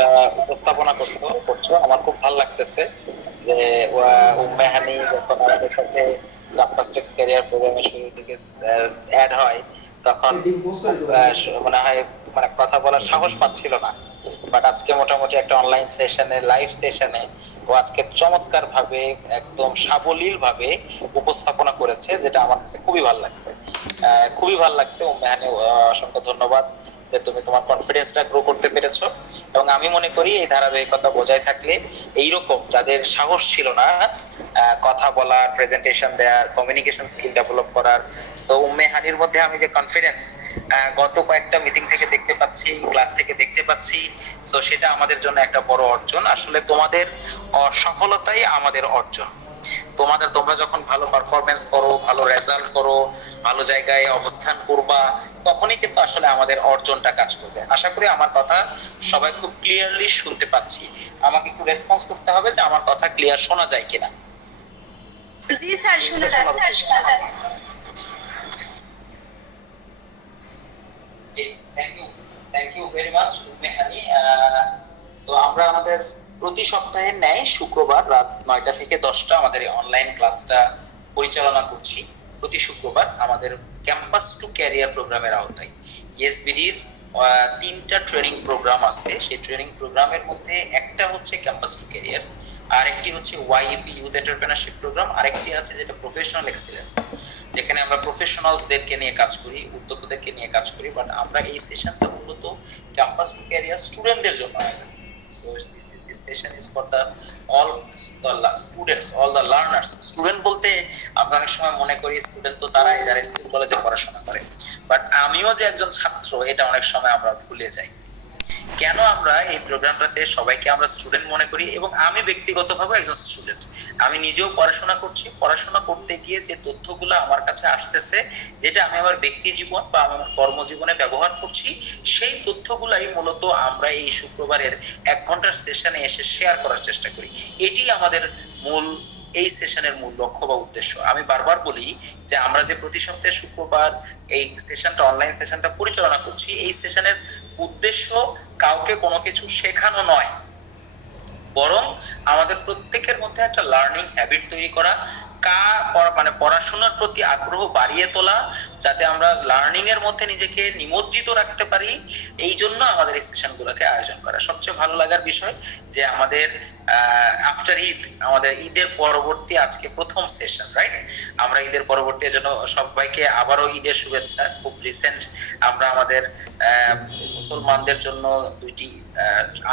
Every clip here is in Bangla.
যেটা উপস্থাপনা করছো আমার খুব ভালো লাগতেছে যে উম্মে হানি যখন আমাদের সাথে ক্যাম্পাস টু ক্যারিয়ার প্রোগ্রামের শুরু থেকে অ্যাড হয় তখন ডিম পোস্ট করে খুব দেবো নাকি? মনে হয় মানে কথা বলার সাহস পাচ্ছিল না, বাট আজকে মোটামুটি একটা অনলাইন সেশনে লাইভ সেশনে ও আজকে চমৎকার ভাবে একদম সাবলীল ভাবে উপস্থাপনা করেছে, যেটা আমার কাছে খুবই ভালো লাগছে। খুবই ভালো লাগছে উম্মে হানি, অসংখ্য ধন্যবাদ যে তুমি তোমার কনফিডেন্সটা গ্রো করতে পেরেছো। এবং আমি মনে করি এই ধারাবাহিকতা বজায় থাকলে এইরকম যাদের সাহস ছিল না কথা বলার, প্রেজেন্টেশন দেওয়ার, কমিউনিকেশন স্কিল ডেভেলপ করার, সো উম্মে হানির মধ্যে আমি যে কনফিডেন্স গত কয়েকটা মিটিং থেকে দেখতে পাচ্ছি, ক্লাস থেকে দেখতে পাচ্ছি, সো সেটা আমাদের জন্য একটা বড় অর্জন। আসলে তোমাদের সফলতাই আমাদের অর্জন। তোমরা যখন ভালো পারফরমেন্স করো, ভালো রেজাল্ট করো, ভালো জায়গায় অবস্থান করবা, তখনই কিন্তু আসলে আমাদের অর্জনটা কাজ করবে। আশা করি আমার কথা সবাই খুব ক্লিয়ারলি শুনতে পাচ্ছি। আমাকে একটু রেসপন্স করতে হবে যে আমার কথা ক্লিয়ার শোনা যায় কিনা। জি স্যার, শুনে যাচ্ছে। থ্যাংক ইউ ভেরি মাচ মেহানি। তো আমরা আমাদের প্রতি সপ্তাহের ন্যায় শুক্রবার রাত 9টা থেকে 10টা আমাদের অনলাইন ক্লাসটা পরিচালনা করছি। প্রতি শুক্রবার আমাদের ক্যাম্পাস টু ক্যারিয়ার প্রোগ্রামের আওতায় ইএসবিডির 3টা ট্রেনিং প্রোগ্রাম আছে। সেই ট্রেনিং প্রোগ্রামের মধ্যে একটা হচ্ছে ক্যাম্পাস টু ক্যারিয়ার, আরেকটি হচ্ছে ওয়াইইপি ইউথ এন্টারপ্রেনারশিপ প্রোগ্রাম, আরেকটি আছে যেটা প্রফেশনাল এক্সেলেন্স, যেখানে আমরা প্রফেশনালসদেরকে নিয়ে কাজ করি, উদ্যোক্তাদেরকে নিয়ে কাজ করি। বাট আমরা এই সেশনটা মূলত ক্যাম্পাস টু ক্যারিয়ার স্টুডেন্টদের জন্য আয়োজন। So this session is for the all the students, all the learners. Student বলতে আমরা অনেক সময় মনে করি স্টুডেন্ট তো তারাই যারা স্কুল কলেজে পড়াশোনা করে, বাট আমিও যে একজন ছাত্র এটা অনেক সময় আমরা ভুলে যাই। কেন আমরা এই প্রোগ্রামটাতে সবাইকে আমরা স্টুডেন্ট মনে করি, এবং আমি ব্যক্তিগতভাবে একজন স্টুডেন্ট, আমি নিজেও পড়াশোনা করছি। পড়াশোনা করতে গিয়ে যে তথ্যগুলো আমার কাছে আসতেছে, যেটা আমি আমার ব্যক্তি জীবন বা আমার কর্মজীবনে ব্যবহার করছি, সেই তথ্যগুলাই মূলত আমরা এই শুক্রবারের 1 ঘন্টার সেশনে এসে শেয়ার করার চেষ্টা করি। এটি আমাদের মূল এই সেশনের মূল লক্ষ্য বা উদ্দেশ্য। আমি বারবার বলি যে আমরা যে প্রতি সপ্তাহে শুক্রবার এই সেশনটা অনলাইন সেশনটা পরিচালনা করছি, এই সেশনের উদ্দেশ্য কাউকে কোনো কিছু শেখানো নয়, বরং আমাদের প্রত্যেকের মধ্যে একটা লার্নিং হ্যাবিট তৈরি করা, মানে পড়াশোনার প্রতি আগ্রহ বাড়িয়ে তোলা, যাতে আমরা লার্নিং এর মধ্যে নিজেকে নিমজ্জিত রাখতে পারি। এই জন্য আমাদের এই সেশনগুলোকে আয়োজন করা। সবচেয়ে ভালো লাগার বিষয় যে আমাদের আফটার ঈদ, আমাদের ঈদের পরবর্তী আজকে প্রথম সেশন, রাইট? আমরা ঈদের পরবর্তী জন্য সবাইকে আবারও ঈদের শুভেচ্ছা। খুব রিসেন্ট আমরা আমাদের মুসলমানদের জন্য দুইটি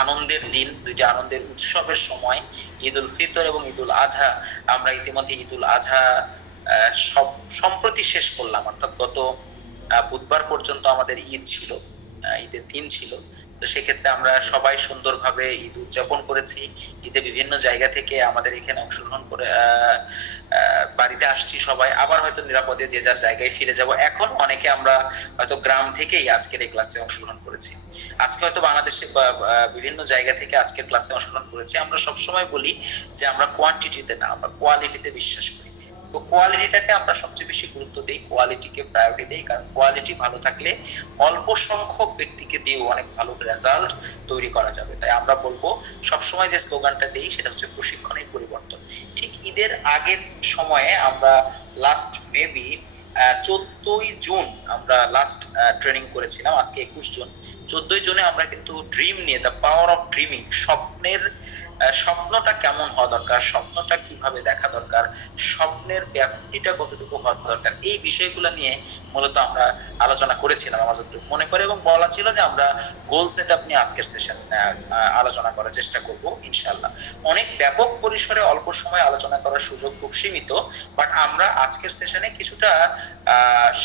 আনন্দের দিন, দুইটি আনন্দের উৎসবের সময়, ঈদ উল ফিতর এবং ঈদ উল আজহা, আমরা ইতিমধ্যে ঈদ উল আজহা সব সম্প্রতি শেষ করলাম, অর্থাৎ গত বুধবার পর্যন্ত আমাদের ঈদ ছিল, ঈদের দিন ছিল। তো সেক্ষেত্রে আমরা সবাই সুন্দরভাবে ঈদ উদযাপন করেছি। ঈদে বিভিন্ন জায়গা থেকে আমাদের এখানে অংশগ্রহণ করে বাড়িতে আসছি সবাই, আবার হয়তো নিরাপদে যে যার জায়গায় ফিরে যাব। এখন অনেকে আমরা হয়তো গ্রাম থেকেই আজকের এই ক্লাসে অংশগ্রহণ করেছি। আজকে হয়তো বাংলাদেশে বিভিন্ন জায়গা থেকে আজকের ক্লাসে অংশগ্রহণ করেছি। আমরা সবসময় বলি যে আমরা কোয়ান্টিটিতে না, আমরা কোয়ালিটিতে বিশ্বাস করি। তো কোয়ালিটিটাকে আমরা সবচেয়ে বেশি গুরুত্ব দিই, কোয়ালিটিকে প্রায়োরিটি দিই, কারণ কোয়ালিটি ভালো থাকলে অল্প সংখ্যক ব্যক্তিকে দিয়েও অনেক ভালো রেজাল্ট তৈরি করা যাবে। তাই আমরা বলবো সবসময় যে স্লোগানটা দিই সেটা হচ্ছে প্রশিক্ষণেই পরিবর্তন। ঠিক ঈদের আগের সময়ে আমরা লাস্ট মেবি 14ই জুন আমরা লাস্ট ট্রেনিং করেছিলাম, আজকে 21 জুন। 14ই জুনে আমরা কিন্তু ড্রিম নিয়ে, দ্য পাওয়ার অফ ড্রিমিং, স্বপ্নটা কেমন হওয়া দরকার, স্বপ্নটা কিভাবে দেখা দরকার, স্বপ্নের ব্যাপ্তিটা কতটুকু হওয়া দরকার, এই বিষয়গুলো নিয়ে মূলত আমরা আলোচনা করেছিলাম আমার যতটুকু মনে করে, এবং বলা ছিল যে আমরা গোল সেট আপ নিয়ে আজকের সেশন আলোচনা করার চেষ্টা করব ইনশাআল্লাহ। অনেক ব্যাপক পরিসরে অল্প সময় আলোচনা করার সুযোগ খুব সীমিত, বাট আমরা আজকের সেশনে কিছুটা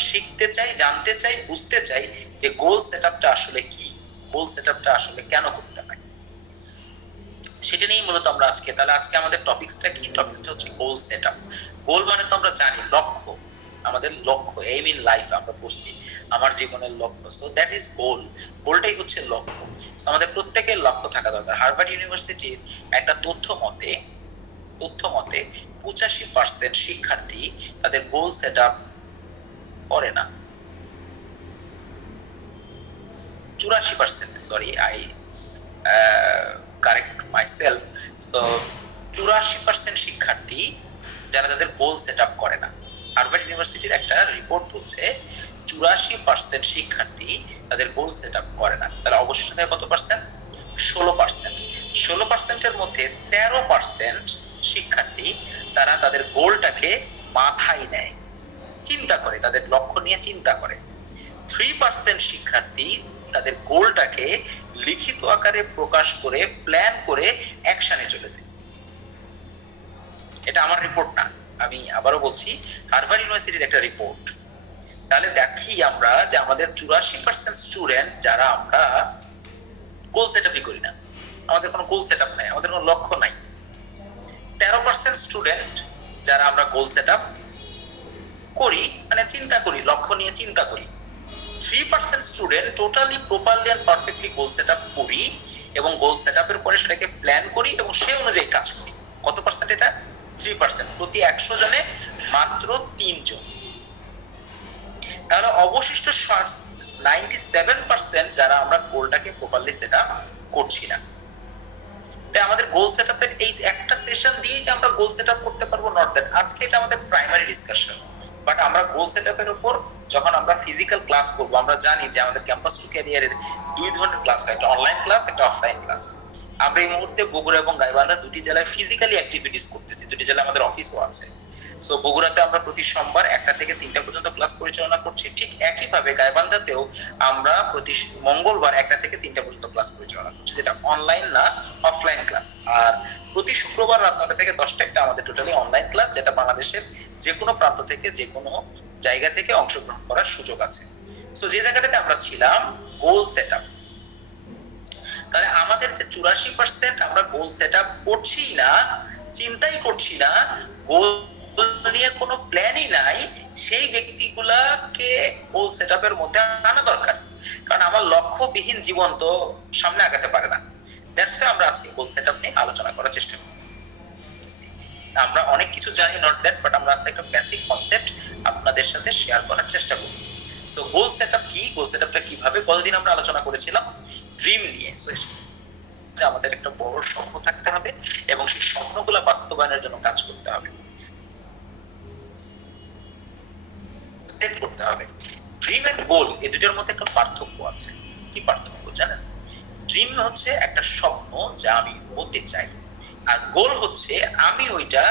শিখতে চাই, জানতে চাই, বুঝতে চাই যে গোল সেট আপটা আসলে কি, গোল সেট আপটা আসলে কেন করতে হয়, সেটা নিয়ে মূলত আমরা আজকে আমাদের টপিকসটা কি? টপিকসটা হচ্ছে গোল সেটআপ। গোল মানে তো আমরা জানি লক্ষ্য, আমাদের লক্ষ্য, এইম ইন লাইফ আমরা পড়ছি, আমার জীবনের লক্ষ্য। সো দ্যাট ইজ গোল। গোলটাই হচ্ছে লক্ষ্য। সো আমাদের প্রত্যেকের লক্ষ্য থাকা দরকার। হার্ভার্ড ইউনিভার্সিটির একটা তথ্য মতে 85% শিক্ষার্থী তাদের গোল সেটআপ করে না। 84%, সরি, মাইসেলফ। সো 84% শিক্ষার্থী যারা তাদের গোল সেট আপ করে না। হার্ভার্ড ইউনিভার্সিটির একটা রিপোর্ট বলছে 84% শিক্ষার্থী তাদের গোল সেট আপ করে না। তাহলে অবশিষ্ট থাকে কত পার্সেন্ট? 16%। 16%-এর মধ্যে 13% শিক্ষার্থী তারা তাদের গোলটাকে মাথায় নেয়, চিন্তা করে, তাদের লক্ষ্য নিয়ে চিন্তা করে। 3% শিক্ষার্থী তাদের গোলটাকে লিখিত আকারে প্রকাশ করে প্ল্যান করে অ্যাকশনে চলে যায়। এটা আমার রিপোর্ট না, আমি আবারও বলছি হার্ভার্ড ইউনিভার্সিটির একটা রিপোর্ট। তাহলে দেখি আমরা যে আমাদের 84% স্টুডেন্ট যারা আমরা গোল সেট আপই করি না, আমাদের কোনো গোল সেট আপ নাই, আমাদের কোনো লক্ষ্য নাই। 13% স্টুডেন্ট যারা আমরা গোল সেট আপ করি, মানে চিন্তা করি, লক্ষ্য নিয়ে চিন্তা করি। 3% student totally properly and perfectly goal set up করি এবং গোল সেট আপের পরে সেটাকে প্ল্যান করি এবং সেই অনুযায়ী কাজ করি। কত পার্সেন্ট এটা? 3%। প্রতি 100 জনে মাত্র 3 জন। তাহলে অবশিষ্ট 97% যারা আমরা গোলটাকে প্রপারলি সেট আপ করছি না। তাই আমাদের গোল সেট আপের এই একটা সেশন দিয়ে যে আমরা গোল সেট আপ করতে পারবো নট দ্যাট। আজকে এটা আমাদের প্রাইমারি ডিসকাশন, বাট আমরা গোল সেট আপের উপর যখন আমরা ফিজিক্যাল ক্লাস করবো, আমরা জানি যে আমাদের ক্যাম্পাস টু ক্যারিয়ারের 2 ধরনের ক্লাস হয়, একটা অনলাইন ক্লাস, একটা অফলাইন ক্লাস। আমরা এই মুহূর্তে বগুড়া এবং গাইবান্ধা দুটি জেলায় ফিজিক্যালি অ্যাক্টিভিটিস করতেছি, দুটি জেলায় আমাদের অফিসও আছে। সো বগুড়াতে আমরা প্রতি সোমবার 1টা থেকে 3টা পর্যন্ত ক্লাস পরিচালনা করছি, ঠিক একইভাবে গাইবান্ধাতেও আমরা প্রতি মঙ্গলবার 1টা থেকে 3টা পর্যন্ত ক্লাস পরিচালনা করছি, যেটা অনলাইন না অফলাইন ক্লাস। আর প্রতি শুক্রবার রাত 9টা থেকে 10টা একটা আমাদের টোটালি অনলাইন ক্লাস, যেটা বাংলাদেশের যে কোনো প্রান্ত থেকে যে কোনো জায়গা থেকে অংশগ্রহণ করার সুযোগ আছে। সো যে জায়গাটাতে আমরা ছিলাম গোল সেট আপ, তাহলে আমাদের যে 84% আমরা গোল সেট আপ করছি না, চিন্তাই করছি না, গোল নিয়ে কোনো প্ল্যানই নাই, সেই ব্যক্তিগুলাকে গোল সেট আপের মধ্যে আনা দরকার। কারণ আমার লক্ষ্যবিহীন জীবন তো সামনে আগাতে পারে না। দ্যাটস ওয়াই আমরা আজকে গোল সেট আপ নিয়ে আলোচনা করার চেষ্টা করছি। আমরা অনেক কিছু জানি নট দ্যাট, বাট আমরা আজকে একটা বেসিক কনসেপ্ট আপনাদের সাথে শেয়ার করার চেষ্টা করব। সো গোল সেট আপ কি, গোল সেট আপটা কিভাবে, কতদিন আমরা আলোচনা করেছিলাম ড্রিম নিয়ে। সো আমাদের একটা বড় স্বপ্ন থাকতে হবে এবং সেই স্বপ্নগুলো বাস্তবায়নের জন্য কাজ করতে হবে, সেট করতে হবে। ড্রিম এন্ড গোল এই দুটোর মধ্যে একটা পার্থক্য আছে। কি পার্থক্য জানেন? ড্রিম হচ্ছে একটা স্বপ্ন যা আমি হতে চাই, আর গোল হচ্ছে আমি ওইটা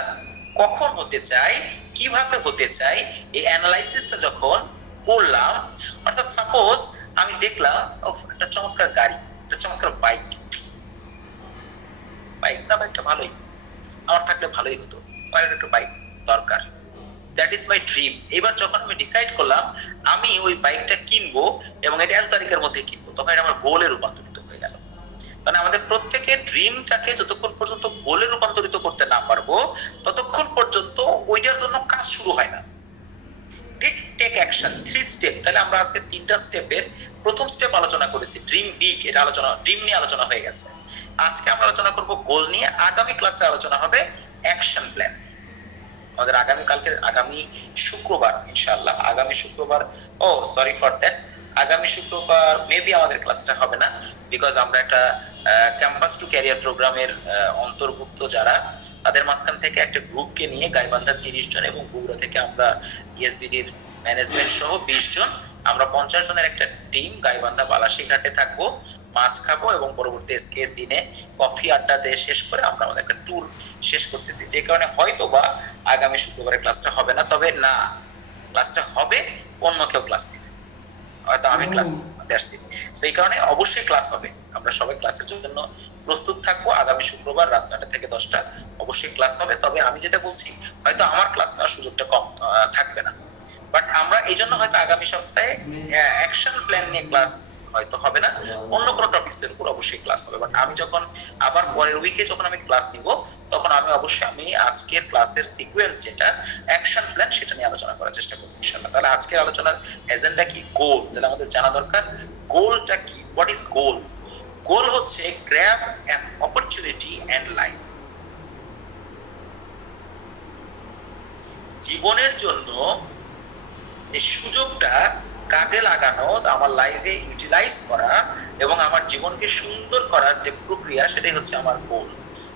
কখন হতে চাই, কিভাবে হতে চাই, এই অ্যানালাইসিসটা যখন করলাম। অর্থাৎ সাপোজ আমি দেখলাম একটা চমৎকার গাড়ি, একটা চমৎকার বাইক না, বাইকটা ভালোই, আমার থাকলে ভালোই হতো, একটা বাইক দরকার, দ্যাট ইজ মাই ড্রিম। এবার যখন আমি ডিসাইড করলাম আমি ওই বাইকটা কিনবো এবং এটা এত তারিখের মধ্যে কিনবো, তখন এটা আমার গোলে রূপান্তরিত হয়ে গেল। মানে আমাদের প্রত্যেকের ড্রিমটাকে যতক্ষণ পর্যন্ত গোলে রূপান্তরিত করতে না পারবো, ততক্ষণ পর্যন্ত ওইটার জন্য কাজ শুরু হয় না। Take action, 3 step. তাহলে আমরা আজকে 3টা স্টেপের প্রথম স্টেপ আলোচনা করেছি, ড্রিম বিগ, এটা আলোচনা, ড্রিম নিয়ে আলোচনা হয়ে গেছে। আজকে আমরা আলোচনা করব গোল নিয়ে, আগামী ক্লাসে আলোচনা হবে অ্যাকশন প্ল্যান। আমাদের আগামী শুক্রবার ইনশাআল্লাহ, আগামী শুক্রবার, ও সরি ফর দ্যাট, আগামী শুক্রবার মেবি আমাদের ক্লাসটা হবে না, বিকজ আমরা একটা ক্যাম্পাস টু ক্যারিয়ার প্রোগ্রামের অন্তর্ভুক্ত যারা, তাদের মাঝখান থেকে একটা গ্রুপকে নিয়ে গাইবান্ধার 30 জন এবং বগুড়া থেকে আমরা ইএসবিডির ম্যানেজমেন্ট সহ 20 জন, আমরা 50 জনের একটা টিম গাইবান্ধা বালাসীঘাটে থাকবো, মাছ খাবো এবং পরবর্তী এসকেএস ইনে কফি আড্ডা দিয়ে শেষ করে আমরা আমাদের একটা ট্যুর শেষ করতেছি। যে কারণে হয়তো বা আগামী শুক্রবারে ক্লাসটা হবে না, তবে না, ক্লাসটা হবে, অন্য কেউ ক্লাস দিবে, হয়তো আমি ক্লাস দিব, দ্যাটস ইট। সেই কারণে অবশ্যই ক্লাস হবে, আমরা সবাই ক্লাসের জন্য প্রস্তুত থাকবো। আগামী শুক্রবার রাত 9টা থেকে 10টা অবশ্যই ক্লাস হবে। তবে আমি যেটা বলছি, হয়তো আমার ক্লাস নেওয়ার সুযোগটা কম থাকবে না, বাট আমরা এই জন্য হয়তো আগামী সপ্তাহে অ্যাকশন প্ল্যান নিয়ে ক্লাস হয়তো হবে না, অন্য কোনো টপিকস এর উপর অবশ্যই ক্লাস হবে। বাট আমি যখন আবার পরের উইকে যখন আমি ক্লাস নিব, তখন আমি অবশ্যই আজকের ক্লাসের সিকোয়েন্স যেটা অ্যাকশন প্ল্যান, সেটা নিয়ে আলোচনা করার চেষ্টা করব ইনশাআল্লাহ। তাহলে আজকের আলোচনার এজেন্ডা কি? গোল। তাহলে আমাদের জানা দরকার গোলটা কি, হোয়াট ইজ গোল। গোল হচ্ছে grab an opportunity and life. জীবনের জন্য যে সুযোগটা কাজে লাগানো, আমার লাইফে ইউটিলাইজ করা এবং আমার জীবনকে সুন্দর করার যে প্রক্রিয়া, সেটাই হচ্ছে আমার গোল।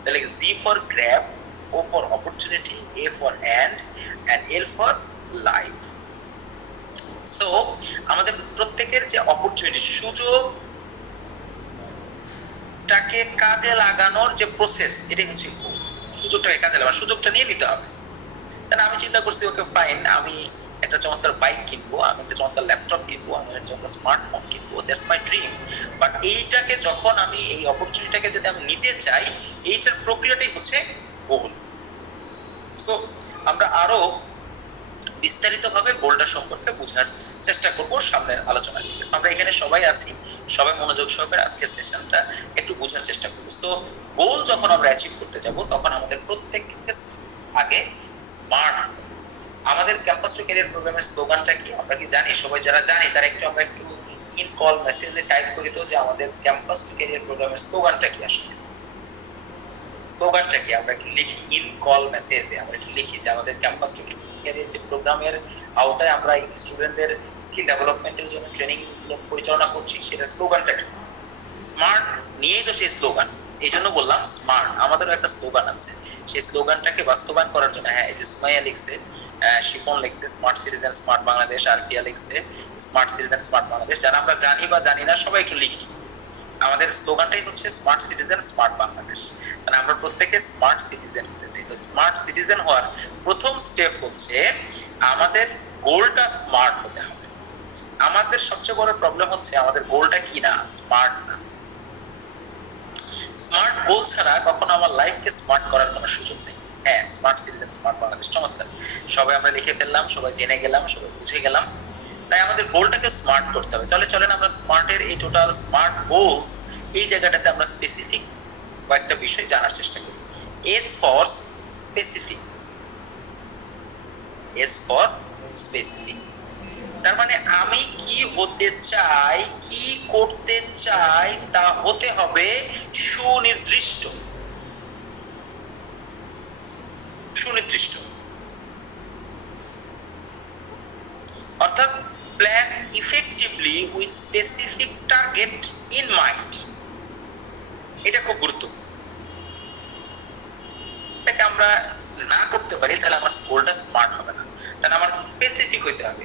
তাহলে G for grab, O for opportunity, A for and L for life. So আমাদের প্রত্যেকের যে অপরচুনিটি, সুযোগটাকে কাজে লাগানোর যে প্রসেস, এটাই হচ্ছে গোল। সুযোগটাকে কাজে লাগানো, সুযোগটা নিয়ে নিতে হবে। তাহলে আমি চিন্তা করছি ওকে ফাইন, আমি একটা চমৎকার বাইক কিনবো, আমি একটা চমৎকার ল্যাপটপ কিনবো, আমি একটা চমৎকার স্মার্টফোন কিনবো, দ্যাটস মাই ড্রিম। বাট এইটাকে যখন আমি এই অপরচুনিটিটাকে যদি আমি নিতে চাই, এইটার প্রক্রিয়াটাই হচ্ছে গোল। সো আমরা আরো বিস্তারিতভাবে গোলটা সম্পর্কে বোঝার চেষ্টা করব সামনের আলোচনার দিকে। আমরা এখানে সবাই আছি, সবাই মনোযোগ সহকারে আজকের সেশনটা একটু বোঝার চেষ্টা করব। সো গোল যখন আমরা অ্যাচিভ করতে যাব, তখন আমাদের প্রত্যেককে আগে স্মার্ট হতে হবে। আমাদের ক্যাম্পাস টু ক্যারিয়ার প্রোগ্রামের স্লোগানটা কি আমরা কি জানি? সবাই যারা জানি তারা আমরা একটু ইন কল মেসেজে টাইপ করি তো, যে আমাদের ক্যাম্পাস টু ক্যারিয়ার প্রোগ্রামের স্লোগানটা কি আসলে। স্লোগানটা কি আমরা একটু লিখি, ইন কল মেসেজে আমরা একটু লিখি যে আমাদের ক্যাম্পাস টু ক্যারিয়ার যে প্রোগ্রামের আওতায় আমরা এই স্টুডেন্টদের স্কিল ডেভেলপমেন্টের জন্য ট্রেনিং পরিচালনা করছি, সেটা স্লোগানটা কি? স্মার্ট নিয়েই তো সেই স্লোগান, এই জন্য বললাম স্মার্ট। আমাদেরও একটা স্লোগান আছে, সেই স্লোগানটাকে বাস্তবায়ন করার জন্য, হ্যাঁ, এই যে সুমাইয়া লিখছে, শিপন লিখছে স্মার্ট সিটিজেন স্মার্ট বাংলাদেশ, আরফিয়া লিখছে স্মার্ট সিটিজেন স্মার্ট বাংলাদেশ। যারা আমরা জানি বা জানি না সবাই একটু লিখি। আমাদের স্লোগানটাই হচ্ছে স্মার্ট সিটিজেন স্মার্ট বাংলাদেশ। মানে আমরা প্রত্যেকে স্মার্ট সিটিজেন হতে চাই। তো স্মার্ট সিটিজেন হওয়ার প্রথম স্টেপ হচ্ছে আমাদের গোলটা স্মার্ট হতে হবে। আমাদের সবচেয়ে বড় প্রবলেম হচ্ছে আমাদের গোলটা কি না, স্মার্ট না। স্মার্ট গোল ছাড়া কখনো আমার লাইফকে স্মার্ট করার কোনো সুযোগ নেই। হ্যাঁ, স্মার্ট সিটিজেন স্মার্ট বাংলাদেশ চমৎকার, সবাই আমরা লিখে ফেললাম, সবাই জেনে গেলাম, সবাই বুঝে গেলাম। তাই আমাদের গোলটাকে স্মার্ট করতে হবে। চলেন আমরা স্মার্টের এই টোটাল স্মার্ট গোলস, এই জায়গাটাতে আমরা স্পেসিফিক কয়েকটা বিষয় জানার চেষ্টা করি। S for specific, S for specific. তার মানে আমি কি হতে চাই, কি করতে চাই, তা হতে হবে সুনির্দিষ্ট। সুনির্দিষ্ট অর্থাৎ plan effectively with specific target in mind. এটা খুব গুরুত্বপূর্ণ। এটাকে আমরা না করতে পারি তাহলে আমার গোলটা স্মার্ট হবে না। তাহলে আমার স্পেসিফিক হইতে হবে,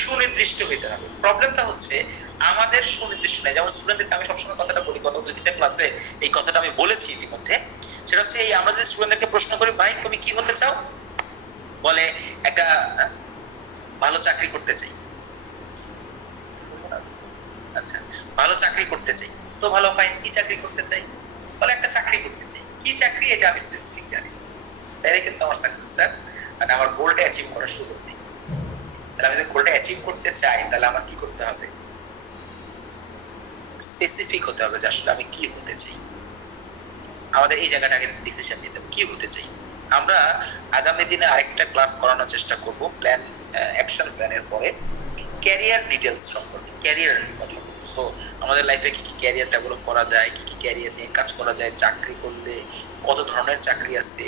সুনির্দিষ্ট হইতে হবে। প্রবলেমটা হচ্ছে আমাদের সুনির্দিষ্ট নেই। যেমন স্টুডেন্টদেরকে আমি সবসময় কথাটা বলি, গত 2-3টা ক্লাসে এই কথাটা আমি বলেছি ইতিমধ্যে। সেটা হচ্ছে এই আমরা যদি স্টুডেন্টদেরকে প্রশ্ন করি, ভাই তুমি কি হতে চাও, বলে একটা ভালো চাকরি করতে চাই। আচ্ছা, ভালো চাকরি করতে চাই, তো ভালো, ফাইন, কি চাকরি করতে চাই, বলে একটা চাকরি করতে চাই। কি চাকরি এটা আমি স্পেসিফিক জানি, তাইলে কিন্তু আমার সাকসেসটা মানে আমার গোলটা অ্যাচিভ করার সুযোগ নেই। তাহলে আমি যদি গোলটা অ্যাচিভ করতে চাই তাহলে আমার কি করতে হবে, স্পেসিফিক হতে হবে যে আসলে আমি কি হতে চাই। আমাদের এই জায়গাটাকে ডিসিশন নিতে হবে কি হতে চাই। আমরা আগামী দিনে আরেকটা ক্লাস করানোর চেষ্টা করব প্ল্যান, অ্যাকশন প্ল্যানের পরে ক্যারিয়ার ডিটেইলস সম্পর্কে, ক্যারিয়ার নিয়ে কথা বলবো। সো আমাদের লাইফে কি কি ক্যারিয়ার ডেভেলপ করা যায়, কি কি ক্যারিয়ার নিয়ে কাজ করা যায়, চাকরি করলে কত ধরনের চাকরি আছে,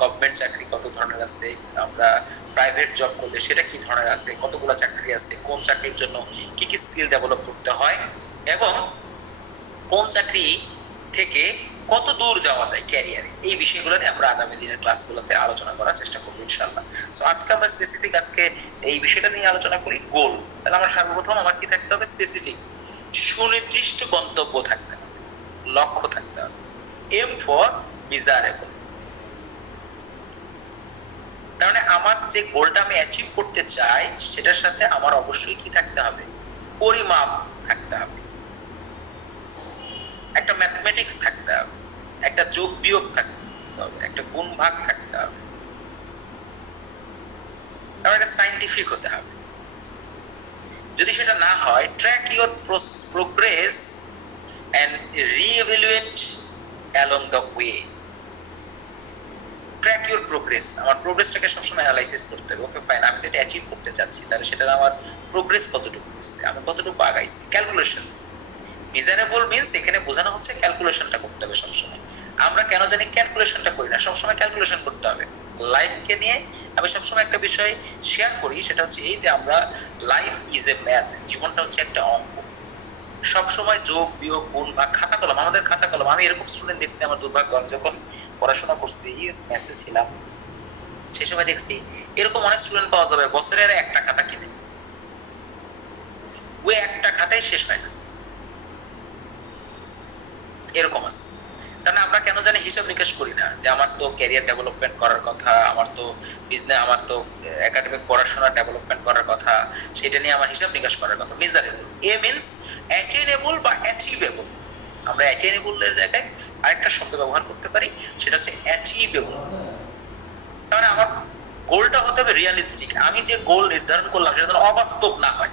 গভর্নমেন্ট চাকরি কত ধরনের আছে, আমরা প্রাইভেট জব করলে সেটা কি ধরনের আছে, কতগুলো চাকরি আছে, কোন চাকরির জন্য কি কি স্কিল ডেভেলপ করতে হয়, এবং কোন চাকরি থেকে কত দূর যাওয়া যায় ক্যারিয়ারে, এই বিষয়গুলো নিয়ে আমরা আগামী দিনের ক্লাসগুলোতে আলোচনা করার চেষ্টা করবো ইনশাআল্লাহ। সো আজকে আমরা স্পেসিফিক আজকে এই বিষয়টা নিয়ে আলোচনা করি, গোল। তাহলে আমার সর্বপ্রথম আমার কি থাকতে হবে, স্পেসিফিক, সুনির্দিষ্ট গন্তব্য থাকতে হবে, লক্ষ্য থাকতে হবে। M for measurable. তার মানে আমার যে গোলটা আমি অ্যাচিভ করতে চাই সেটার সাথে আমার অবশ্যই কি থাকতে হবে, পরিমাপ থাকতে হবে, একটা ম্যাথমেটিক্স থাকতে হবে, একটা যোগ বিয়োগ থাকতে হবে, একটা গুণ ভাগ থাকতে হবে, তারপর একটা সায়েন্টিফিক হতে হবে। যদি সেটা না হয়, track your progress and reevaluate along the way. Track your progress, আমার প্রোগ্রেসটাকে সবসময় অ্যানালাইসিস করতে হবে। ওকে ফাইন, আমি তো এটা অ্যাচিভ করতে চাচ্ছি, তাহলে সেটা আমার প্রোগ্রেস কতটুকু হয়েছে, আমি কতটুকু আগাইছি, ক্যালকুলেশন। মিজারেবল মিন্স এখানে বোঝানো হচ্ছে ক্যালকুলেশনটা করতে হবে সবসময়। আমরা কেন জানি ক্যালকুলেশনটা করি না, সবসময় ক্যালকুলেশন করতে হবে। লাইফকে নিয়ে আমি সবসময় একটা বিষয় শেয়ার করি, সেটা হচ্ছে এই যে আমরা লাইফ ইজ এ ম্যাথ, জীবনটা হচ্ছে একটা অঙ্ক। সব সময় যোগ বিয়োগ গুণ বা খাতা কলম, আমাদের খাতা কলম, আমি এরকম স্টুডেন্ট দেখছি, আমার দুর্ভাগ্য, আমি যখন পড়াশোনা করছি মেসে ছিলাম সেই সময় দেখছি এরকম অনেক স্টুডেন্ট পাওয়া যাবে বছরের একটা খাতা কিনে, ওই একটা খাতাই শেষ হয় না, এরকম আছে। তাহলে আমরা কেন জানি হিসাব নিকাশ করি না যে আমার তো ক্যারিয়ার ডেভেলপমেন্ট করার কথা, আমার তো বিজনেস, আমার তো একাডেমিক পড়াশোনা ডেভেলপমেন্ট করার কথা, সেটা নিয়ে আমার হিসাব নিকাশ করার কথা। মেজারেবল, এ মিন্স অ্যাটেইনেবল বা অ্যাচিভেবল। আমরা অ্যাটেইনেবল এর জায়গায় আরেকটা শব্দ ব্যবহার করতে পারি, সেটা হচ্ছে অ্যাচিভেবল। তাহলে আমার গোলটা হতে হবে রিয়ালিস্টিক। আমি যে গোল নির্ধারণ করলাম সেটা যেন অবাস্তব না হয়।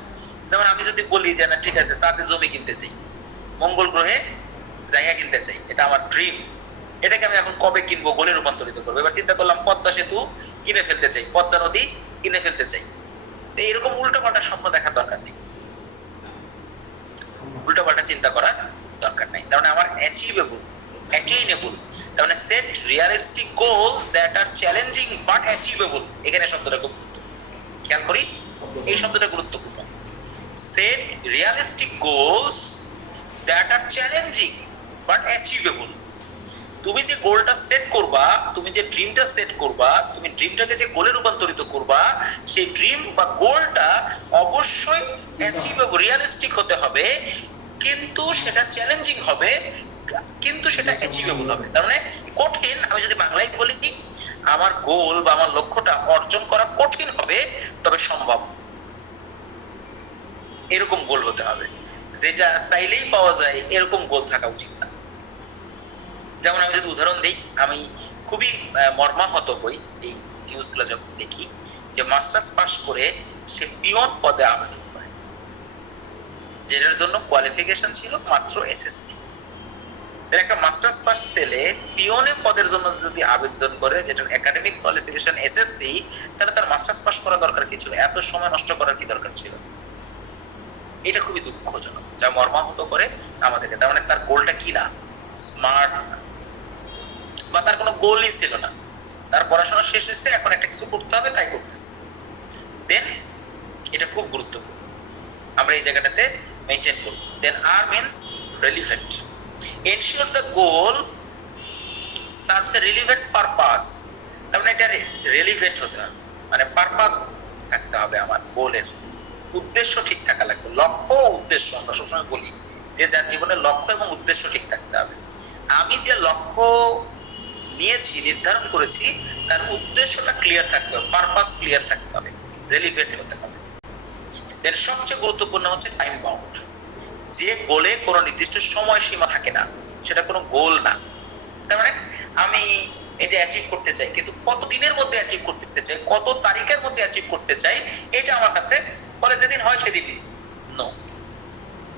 যেমন আমি যদি বলি যে না ঠিক আছে চাঁদে জমি কিনতে চাই, মঙ্গল গ্রহে জায়গা কিনতে চাই, এটা আমার ড্রিম, এটাকে আমি এখন কবে কিনবো গোলে রূপান্তরিত করবো। এবার চিন্তা করলাম পদ্মা সেতু কিনে ফেলতে চাই, পদ্মা নদী কিনে ফেলতে চাই। এরকম উল্টোপাল্টা স্বপ্ন দেখার দরকার নেই, উল্টোপাল্টা চিন্তা করার দরকার নেই। তার মানে আমার অ্যাচিভেবল, অ্যাটেইনেবল, তার মানে set realistic goals that are challenging but achievable. এখানে শব্দটা খুব গুরুত্বপূর্ণ, খেয়াল করি এই শব্দটা গুরুত্বপূর্ণ। Set realistic goals that are challenging but achievable. তুমি যে গোলটা সেট করবা, তুমি যে ড্রিমটা সেট করবা, তুমি ড্রিমটাকে যে গোলে রূপান্তরিত করবা, সেই ড্রিম বা গোলটা অবশ্যই অ্যাচিভেবল, রিয়ালিস্টিক হতে হবে, কিন্তু সেটা চ্যালেঞ্জিং হবে, কিন্তু সেটা অ্যাচিভেবল হবে। তার মানে কঠিন, আমি যদি বাংলায় বলি আমার গোল বা আমার লক্ষ্যটা অর্জন করা কঠিন হবে তবে সম্ভব, এরকম গোল হতে হবে। যেটা চাইলেই পাওয়া যায় এরকম গোল থাকা উচিত না। যেমন আমি যদি উদাহরণ দিই, আমি খুবই মর্মাহত হই এই নিউজগুলো যখন দেখি যে মাস্টার্স পাস করে সে পিয়ন পদে আবেদন করে, যেটার জন্য কোয়ালিফিকেশন ছিল মাত্র এসএসসি। একটা মাস্টার্স পাস ছেলে পিয়নের পদের জন্য যদি আবেদন করে, যেটার একাডেমিক কোয়ালিফিকেশন এসএসসি, তাহলে তার মাস্টার্স পাস করা দরকার কি ছিল? এত সময় নষ্ট করার কি দরকার ছিল? এটা খুবই দুঃখজনক, যা মর্মাহত করে আমাদেরকে। তার মানে তার গোলটা কি না, স্মার্ট না, বা তার কোনো গোলই ছিল না, তার পড়াশোনা শেষ হয়েছে, এখন একটা কিছু করতে হবে তাই করতেছে। দেন এটা খুব গুরুত্বপূর্ণ, আমরা এই জায়গাটাতে মেইনটেইন করব। Then R means relevant, ensure the goal serves a relevant purpose. তার মানে এটা রেলিভেন্ট হতে হবে, মানে পারপাস থাকতে হবে, আমার গোলের উদ্দেশ্য ঠিক থাকা লাগবে। লক্ষ্য ও উদ্দেশ্য, আমরা সবসময় বলি যে যার জীবনের লক্ষ্য এবং উদ্দেশ্য ঠিক থাকতে হবে। আমি যে লক্ষ্য নিয়েছি, নির্ধারণ করেছি, তার উদ্দেশ্যটা ক্লিয়ার থাকতে হবে, পারপাস ক্লিয়ার থাকতে হবে, রেলিভেন্ট হতে হবে। এর সবচেয়ে গুরুত্বপূর্ণ হচ্ছে টাইম বাউন্ড। যে গোলে কোনো নির্দিষ্ট সময়সীমা থাকে না সেটা কোনো গোল না। তার মানে আমি এটা অ্যাচিভ করতে চাই, কিন্তু কত দিনের মধ্যে অ্যাচিভ করতে চাই, কত তারিখের মধ্যে অ্যাচিভ করতে চাই, এটা আমার কাছে বলে যেদিন হয় সেদিনই, নো,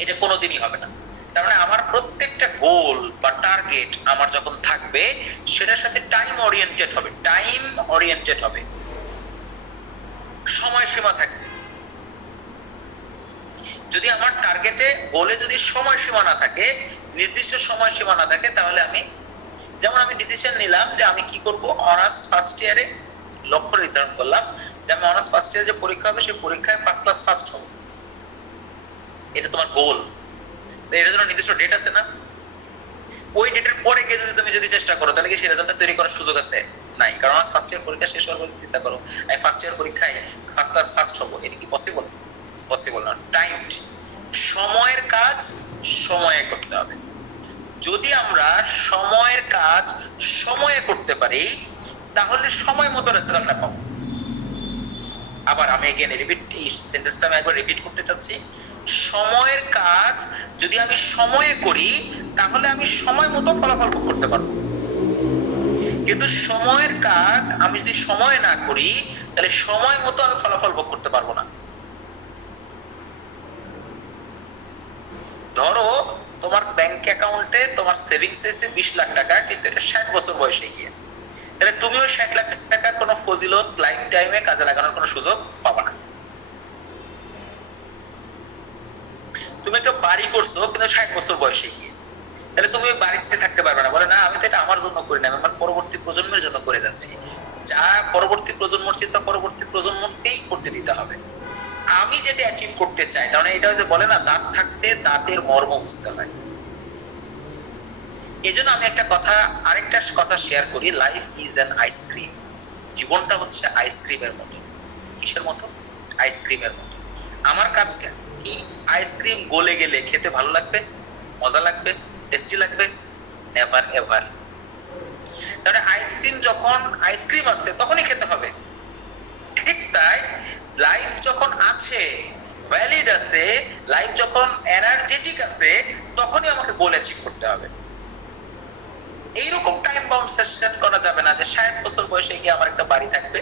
এটা কোনোদিনই হবে না। তার মানে আমার প্রত্যেকটা গোল বা টার্গেট আমার যখন থাকবে সেটার সাথে টাইম ওরিয়েন্টেড হবে, টাইম ওরিয়েন্টেড হবে, সময়সীমা থাকবে। যদি আমার টার্গেটে গোলে যদি সময়সীমা না থাকে, নির্দিষ্ট সময়সীমা না থাকে, তাহলে আমি, যেমন আমি ডিসিশন নিলাম যে আমি কি করব, অনার্স ফার্স্ট ইয়ারে লক্ষ্য নির্ধারণ করলাম যে আমি অনার্স ফার্স্ট ইয়ারে যে পরীক্ষা হবে সেই পরীক্ষায় ফার্স্ট ক্লাস ফার্স্ট হব, এটা তোমার গোল। তো এর জন্য নির্দিষ্ট ডেট আছে না? ওই ডেটের পরে গিয়ে যদি তুমি চেষ্টা করো, তাহলে কি সেই রেজাল্টটা তৈরি করার সুযোগ আছে? নাই। কারণ ফার্স্ট ইয়ার পরীক্ষা শেষ হওয়ার পরে চিন্তা করো আমি ফার্স্ট ইয়ার পরীক্ষায় ফার্স্ট ক্লাস ফার্স্ট হব, এটা কি পসিবল? পসিবল না। টাইম, সময়ের কাজ সময়ে করতে হবে। যদি আমরা সময়ের কাজ সময়ে করতে পারি তাহলে সময় মতো রেজাল্টটা পাবো। আবার আমি এগেইন রিপিট, এই সেন্টেন্সটা আমি একবার রিপিট করতে চাচ্ছি। সময়ের কাজ যদি আমি সময়ে করি তাহলে আমি সময় মতো ফলাফল ভোগ করতে পারবো, কিন্তু সময়ের কাজ আমি যদি সময় না করি তাহলে সময় মতো আমি ফলাফল ভোগ করতে পারবো না। ধরো তোমার ব্যাংক অ্যাকাউন্টে তোমার সেভিংস হয়েছে 20 লাখ টাকা, কিন্তু এটা 60 বছর বয়সে গিয়ে, তাহলে তুমিও 60 লাখ টাকার কোনো ফজিলত লাইফ টাইমে কাজে লাগানোর কোনো সুযোগ পাবা না। তুমি একটা বাড়ি করছো কিন্তু 60 বছর বয়সে গিয়ে, তাহলে তুমি বাড়িতে থাকতে পারবে না। বলে না আমি তো এটা আমার জন্য করি না, আমি আমার পরবর্তী প্রজন্মের জন্য করে যাচ্ছি। যা পরবর্তী প্রজন্মের চিন্তা পরবর্তী প্রজন্মকেই করতে দিতে হবে। আমি যেটা অ্যাচিভ করতে চাই, কারণ এটা হচ্ছে বলে না দাঁত থাকতে দাঁতের মর্ম বুঝতে হয়। এই জন্য আমি আরেকটা কথা শেয়ার করি, লাইফ ইজ অ্যান আইসক্রিম। জীবনটা হচ্ছে আইসক্রিমের মতো। কিসের মতো? আইসক্রিমের মতো। আমার কাজ কি, আইসক্রিম গলে গেলে খেতে ভালো লাগবে, মজা লাগবে, টেস্টি লাগবে? Never ever. তাহলে আইসক্রিম যখন আইসক্রিম আছে তখনই খেতে হবে। ঠিক তাই লাইফ যখন আছে, ভ্যালিড আছে, লাইফ যখন এনার্জেটিক আছে, তখনই আমাকে গোল অ্যাচিভ করতে হবে। এইরকম টাইম বাউন্ড সেট করা যাবে না যে 60 বছর বয়সে গিয়ে আমার একটা বাড়ি থাকবে,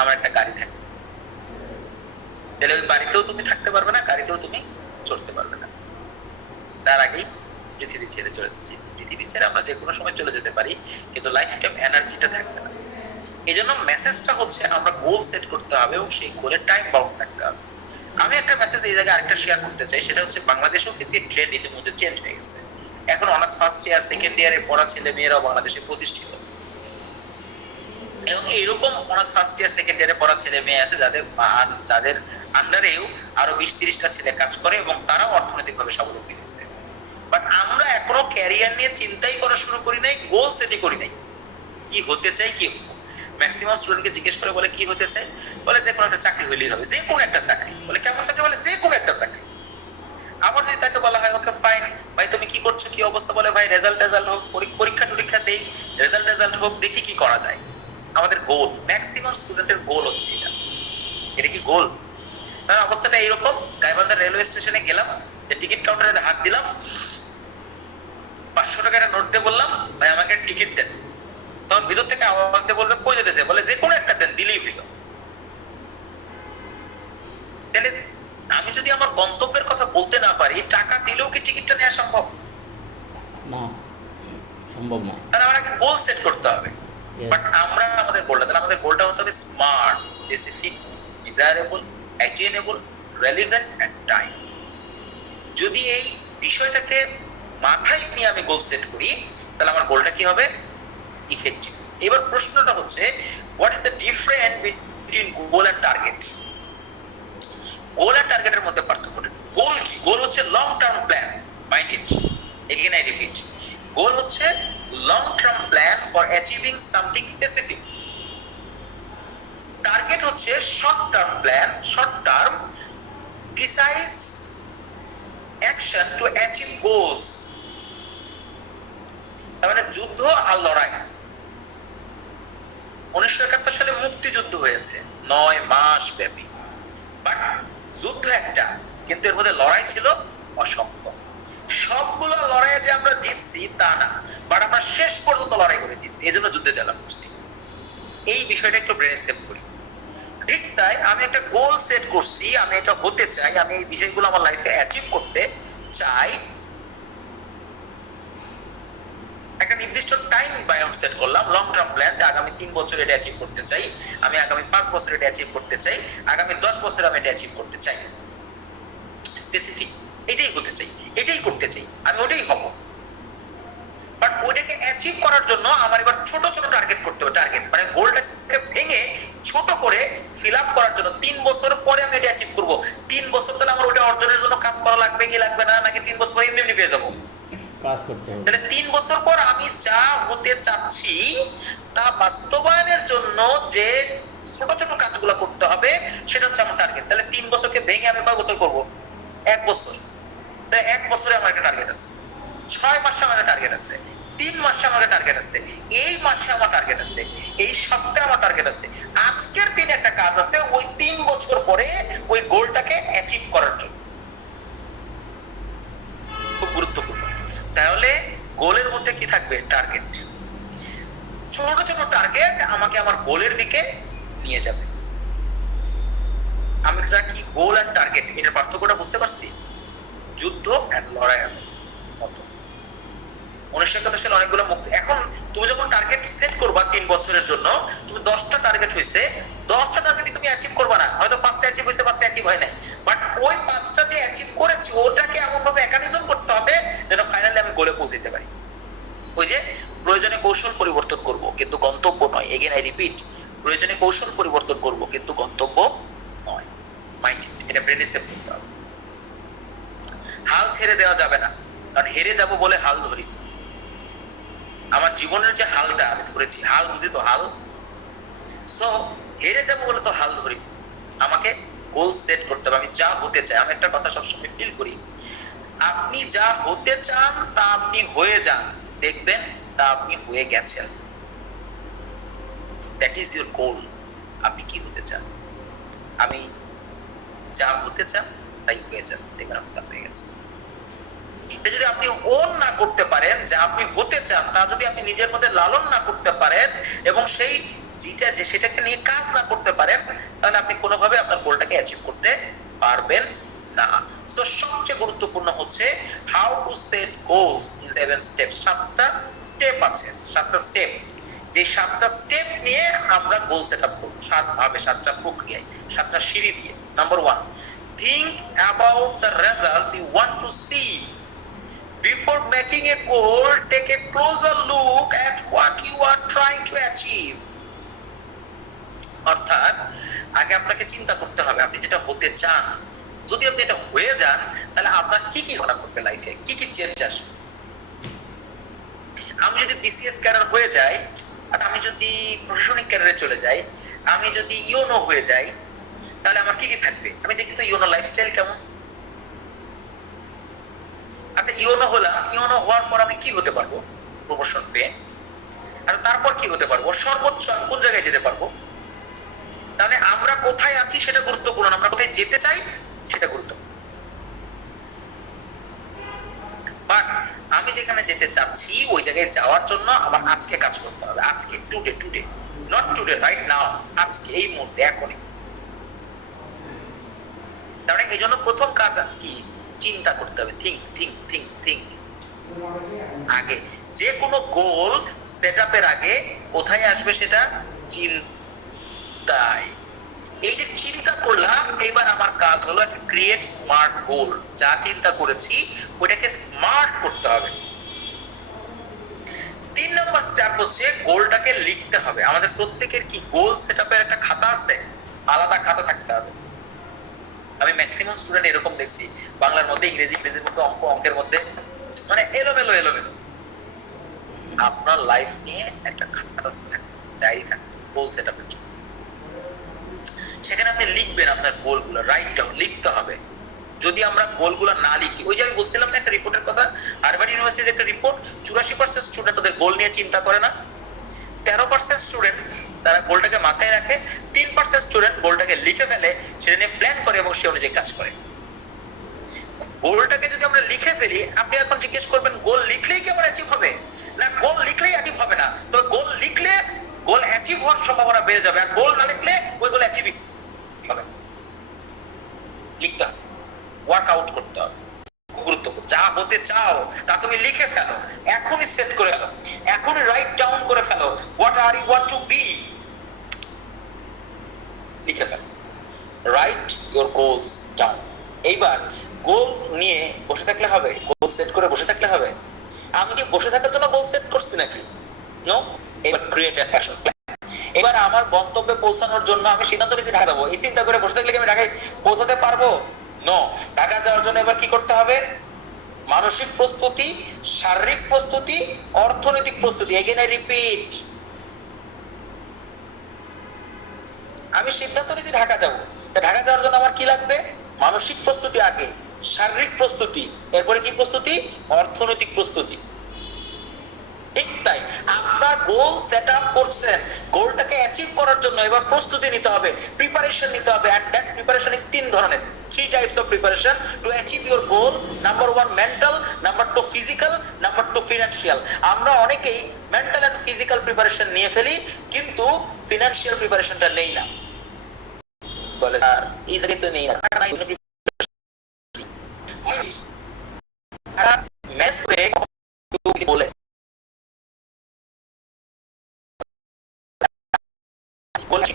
আমার একটা গাড়ি থাকবে। তাহলে ওই বাড়িতেও তুমি থাকতে পারবে না, গাড়িতেও তুমি চড়তে পারবে না। তার আগেই পৃথিবী ছেড়ে আমরা যে কোনো সময় চলে যেতে পারি, কিন্তু লাইফ টাইম এনার্জিটা থাকবে না। এই জন্য মেসেজটা হচ্ছে আমরা গোল সেট করতে হবে এবং সেই গোলের টাইম বাউন্ড থাকতে হবে। আমি একটা মেসেজ এই জায়গায় আরেকটা শেয়ার করতে চাই, সেটা হচ্ছে বাংলাদেশেও কিন্তু এই ট্রেন্ড ইতিমধ্যে চেঞ্জ হয়ে গেছে। এখন অনার্স ফার্স্ট ইয়ার সেকেন্ড ইয়ারে পড়া ছেলে মেয়েরাও বাংলাদেশে প্রতিষ্ঠিত, এবং এইরকম অনার্স ফার্স্ট ইয়ার সেকেন্ড ইয়ারে পড়া ছেলে মেয়ে আছে যাদের আন্ডারেও আরো 20-30টা ছেলে কাজ করে এবং তারাও অর্থনৈতিকভাবে স্বাবলম্বী হয়েছে। বাট আমরা এখনো ক্যারিয়ার নিয়ে চিন্তাই করা শুরু করি নাই, গোল সেটই করি নাই। কি হতে চাই, কি ম্যাক্সিমাম স্টুডেন্টকে জিজ্ঞেস করে বলে কি হতে চাই, বলে যে কোনো একটা চাকরি হইলেই হবে, যে কোনো একটা চাকরি। বলে কেমন চাকরি, বলে যে কোনো একটা চাকরি। আবার যদি তাকে বলা হয় ওকে ফাইন ভাই তুমি কি করছো, কি অবস্থা, বলে ভাই রেজাল্ট হোক, পরীক্ষা দেই, রেজাল্ট হোক, দেখি কি করা যায়। আমাদের গোল, ম্যাক্সিমাম স্টুডেন্টের গোল হচ্ছে এটা কি গোল? তার অবস্থাটা এইরকম, গাইবান্ধা রেলওয়ে স্টেশনে গেলাম, যে টিকিট কাউন্টারে হাত দিলাম, 500 টাকা একটা নোট দিয়ে বললাম ভাই আমাকে টিকিট দেন। তখন ভিতর থেকে আওয়াজ দিয়ে বলবে কই যেতেছে, বলে যে কোনো একটা দেন, দিলেই হইল। তাহলে আমি যদি আমার গন্তব্যের কথা বলতে না পারি, টাকা দিলেও কি টিকিটটা নেওয়া সম্ভব? না, সম্ভব না। তাহলে আমাকে গোল সেট করতে হবে। বাট আমরা আমাদের গোলটা হতে হবে smart, specific, desirable, attainable, relevant and time. যদি এই বিষয়টাকে মাথায় নিয়ে আমি গোল সেট করি, তাহলে আমার গোলটা কি হবে? ইফেক্টিভ। এবার প্রশ্নটা হচ্ছে, what is the difference between goal and target? Goal and টার্গেটের মধ্যে পার্থক্য। গোল কি? গোল হচ্ছে long term plan, mind it, again I repeat, goal হচ্ছে long term plan for achieving something specific. Target হচ্ছে short term plan, short term precise action to achieve goals. তার মানে যুদ্ধ আর লড়াই। 1971 সালে মুক্তিযুদ্ধ হয়েছে 9 মাস ব্যাপী। বাট যুদ্ধ একটা, কিন্তু এর মধ্যে লড়াই ছিল অসংখ্য। সবগুলো লড়াইয়ে যে আমরা জিতছি তা না, বাট আমরা শেষ পর্যন্ত লড়াই করে জিতছি, এই জন্য যুদ্ধে জয়লাভ করছি। এই বিষয়টা একটু ব্রেনে সেভ করি। ঠিক তাই আমি একটা গোল সেট করছি, আমি এটা হতে চাই, আমি এই বিষয়গুলো আমার লাইফে অ্যাচিভ করতে চাই। একটা নির্দিষ্ট টাইম বাউন্ড সেট করলাম, লং টার্ম প্ল্যান, যে আগামী 3 বছর এটা অ্যাচিভ করতে চাই, আমি আগামী 5 বছর এটা অ্যাচিভ করতে চাই, আগামী 10 বছর আমি এটা অ্যাচিভ করতে চাই। স্পেসিফিক, এটাই হতে চাই, এটাই করতে চাই, আমি ওটাই হব। বাট ওটাকে অ্যাচিভ করার জন্য আমার এবার ছোট ছোট টার্গেট করতে হবে। টার্গেট মানে গোলটাকে ভেঙে ছোট করে ফিল আপ করার জন্য 3 বছর পরে আমি এটা অ্যাচিভ করব। 3 বছর তাহলে আমার ওটা অর্জনের জন্য কাজ করা লাগবে কি লাগবে না, নাকি 3 বছর পরে এমনি পেয়ে যাবো? কাজ করতে হবে। তাহলে 3 বছর পর আমি যা হতে চাচ্ছি তা বাস্তবায়নের জন্য যে ছোট ছোট কাজগুলো করতে হবে, সেটা হচ্ছে আমার টার্গেট। তাহলে 3 বছরকে ভেঙে আমি কয় বছর করব? 1 বছর। তাহলে 1 বছরে আমার একটা টার্গেট আছে, 6 মাসে আমার একটা টার্গেট আছে, 3 মাসে আমার একটা টার্গেট আছে, এই মাসে আমার টার্গেট আছে, এই সপ্তাহে আমার টার্গেট আছে, আজকের দিনে একটা কাজ আছে, ওই 3 বছর পরে ওই গোলটাকে অ্যাচিভ করার জন্য। খুব গুরুত্বপূর্ণ। তাহলে গোলের মধ্যে কি থাকবে? টার্গেট। ছোট ছোট টার্গেট আমাকে আমার গোলের দিকে নিয়ে যাবে। আমরা কি গোল এন্ড টার্গেট, এটার পার্থক্যটা বুঝতে পারছি? যুদ্ধ এন্ড লড়াইয়ের মতো। 1971 সালে অনেকগুলো মুক্তি। এখন তুমি যখন টার্গেট সেট করবা 3 বছরের জন্য, তুমি 10টা টার্গেট হইছে, 10টা টার্গেটই তুমি অ্যাচিভ করবা না। হয়তো 5টা অ্যাচিভ হইছে, 5টা অ্যাচিভ হয় নাই, বাট ওই 5টা যে অ্যাচিভ করেছি ওটাকে এমন ভাবে মেকানিজম করতে হবে যেন ফাইনালি আমি গোলে পৌঁছাতে পারি। ওই যে প্রয়োজনে কৌশল পরিবর্তন করব কিন্তু গন্তব্য নয়। এগেইন আই রিপিট, প্রয়োজনে কৌশল পরিবর্তন করব কিন্তু গন্তব্য নয়। Mind it. এটা ব্রেনে সেভ করতে হবে। হাল ছেড়ে দেওয়া যাবে না, কারণ হেরে যাব বলে হাল ধরিনি। আমার জীবনের যে হালটা আমি ধরেছি, হাল বুঝি তো, হাল। সো হেরে যাব বলে তো হাল ধরিনি, আমাকে গোল সেট করতে হবে। আমি যা হতে চাই, আমি একটা কথা সবসময় ফিল করি, আপনি যা হতে চান তা আপনি হয়ে যান, দেখবেন তা আপনি হয়ে গেছেন। That is your goal. আপনি কি হতে চান? আমি যা হতে চান তাই হয়ে যান, দেখবেন আপনি তা হয়ে গেছেন। এটা যদি আপনি ওন না করতে পারেন, যা আপনি হতে চান তা যদি আপনি নিজের মধ্যে লালন না করতে পারেন এবং সেই যেটা যে সেটাকে নিয়ে কাজ না করতে পারেন, তাহলে আপনি কোনোভাবে আপনার গোলটাকে অ্যাচিভ করতে পারবেন না। সো সবচেয়ে গুরুত্বপূর্ণ হচ্ছে how to set goals in 7 steps. 7টা স্টেপ আছে, 7টা স্টেপ। যে 7টা স্টেপ নিয়ে আমরা গোল সেট আপ করব, 7 ভাবে, 7টা প্রক্রিয়ায়, 7টা সিঁড়ি দিয়ে। Number 1, think about the results you want to see. Before making a goal, take a closer look at what you are trying to achieve. অর্থাৎ আগে আপনাকে চিন্তা করতে হবে আপনি যেটা হতে চান, যদি আপনি এটা হয়ে যান তাহলে আপনার কি কি ঘটনা ঘটবে লাইফে, কি কি চেঞ্জ আসবে। আমি যদি বিসিএস ক্যাডার হয়ে যাই, আচ্ছা আমি যদি প্রশাসনিক ক্যাডারে চলে যাই, আমি যদি ইওনো হয়ে যাই, তাহলে আমার কি কি থাকবে। আমি দেখি তো ইওনো লাইফস্টাইল কেমন। আচ্ছা ইওনো হলাম, ইওনো হওয়ার পর আমি কি হতে পারবো, প্রমোশন পেয়ে। আচ্ছা তারপর কি হতে পারবো, সর্বোচ্চ আমি কোন জায়গায় যেতে পারবো। তাহলে আমরা কোথায় আছি সেটা গুরুত্বপূর্ণ, আমরা কোথায় যেতে চাই সেটা গুরুত্বপূর্ণ। বাট আমি যেখানে যেতে চাচ্ছি ওই জায়গায় যাওয়ার জন্য আমার আজকে কাজ করতে হবে, আজকে, today, not today, right now, আজকে, এই মুহূর্তে, এখনই। তার মানে এই জন্য প্রথম কাজ কি, চিন্তা করতে হবে। থিঙ্ক। আগে যে কোনো গোল সেট আপের আগে কোথায় আসবে সেটা চিন্তায়। এই যে চিন্তা করলাম, এবার আমার কাজ হলো একটা ক্রিয়েট স্মার্ট গোল। যা চিন্তা করেছি ওটাকে স্মার্ট করতে হবে। 3 নম্বর স্টেপ হচ্ছে গোলটাকে লিখতে হবে। আমাদের প্রত্যেকের কি গোল সেট আপের একটা খাতা আছে, আলাদা খাতা থাকতে হবে। আমি ম্যাক্সিমাম স্টুডেন্ট এরকম দেখছি, বাংলার মধ্যে ইংরেজির মধ্যে, অঙ্কের মধ্যে, মানে এলোমেলো। আপনার লাইফ নিয়ে একটা খাতা থাকতো, ডায়েরি থাকতো গোল সেট আপের জন্য। সেখানে আপনি লিখবেন আপনার গোলগুলো, রাইট ডাউন, লিখতে হবে। যদি আমরা গোলগুলো না লিখি, ওই যে আমি বলছিলাম না একটা রিপোর্টের কথা, হার্ভার্ড ইউনিভার্সিটির একটা রিপোর্ট, 84% স্টুডেন্ট তাদের গোল নিয়ে চিন্তা করে না। 13% স্টুডেন্ট তারা গোলটাকে মাথায় রাখে, 3% স্টুডেন্ট গোলটাকে লিখে ফেলে, সেটা নিয়ে প্ল্যান করে এবং সে অনুযায়ী কাজ করে। গোলটাকে যদি আমরা লিখে ফেলি, আপনি এখন জিজ্ঞেস করবেন গোল লিখলেই কি আমার অ্যাচিভ হবে? না, গোল লিখলেই অ্যাচিভ হবে না। তবে গোল লিখলে গোল অ্যাচিভ হওয়ার সম্ভাবনা বেড়ে যাবে, আর গোল না লিখলে ওই গোল অ্যাচিভ হবে। লিখতে হবে, ওয়ার্ক আউট করতে হবে, গুরুত্বপূর্ণ। যা হতে চাও তা তুমি লিখে ফেলো, এখনই সেট করে ফেলো, এখনই রাইট ডাউন করে ফেলো। What are you want to be, লিখে ফেলো, রাইট ইউর গোলস ডাউন। এইবার গোল নিয়ে বসে থাকলে হবে, গোল সেট করে বসে থাকলে হবে? আমি কি বসে থাকার জন্য গোল সেট করছি নাকি? নো। এবার ক্রিয়েট অ্যান অ্যাকশন প্ল্যান। এবার আমার গন্তব্যে পৌঁছানোর জন্য আমি সিদ্ধান্ত নিয়েছি ঢাকা যাবো, এই চিন্তা করে বসে থাকলে কি আমি ঢাকায় পৌঁছাতে পারবো? নো। ঢাকা যাওয়ার জন্য এবার কি করতে হবে? মানসিক প্রস্তুতি, শারীরিক প্রস্তুতি, অর্থনৈতিক প্রস্তুতি। এগেইন আই রিপিট, আমি সিদ্ধান্ত নিয়েছি ঢাকা যাবো, ঢাকা যাওয়ার জন্য আমার কি লাগবে? মানসিক প্রস্তুতি আগে, শারীরিক প্রস্তুতি, এরপরে কি প্রস্তুতি? অর্থনৈতিক প্রস্তুতি। ঠিক তাই, আপনার গোল সেট আপ করছেন, গোলটাকে অ্যাচিভ করার জন্য এবার প্রস্তুতি নিতে হবে, প্রিপারেশন নিতে হবে। এন্ড দ্যাট প্রিপারেশন ইজ 3 ধরনের, 3 types of preparation to achieve your goal. Number 1 mental, number 2 physical, number 2 financial. আমরা অনেকেই মেন্টাল এন্ড ফিজিক্যাল প্রিপারেশন নিয়ে ফেলি, কিন্তু ফিনান্সিয়াল প্রিপারেশনটা নেই না। বলে স্যার এই জায়গায় তো নেই না, টাকা নাই, মেস বলে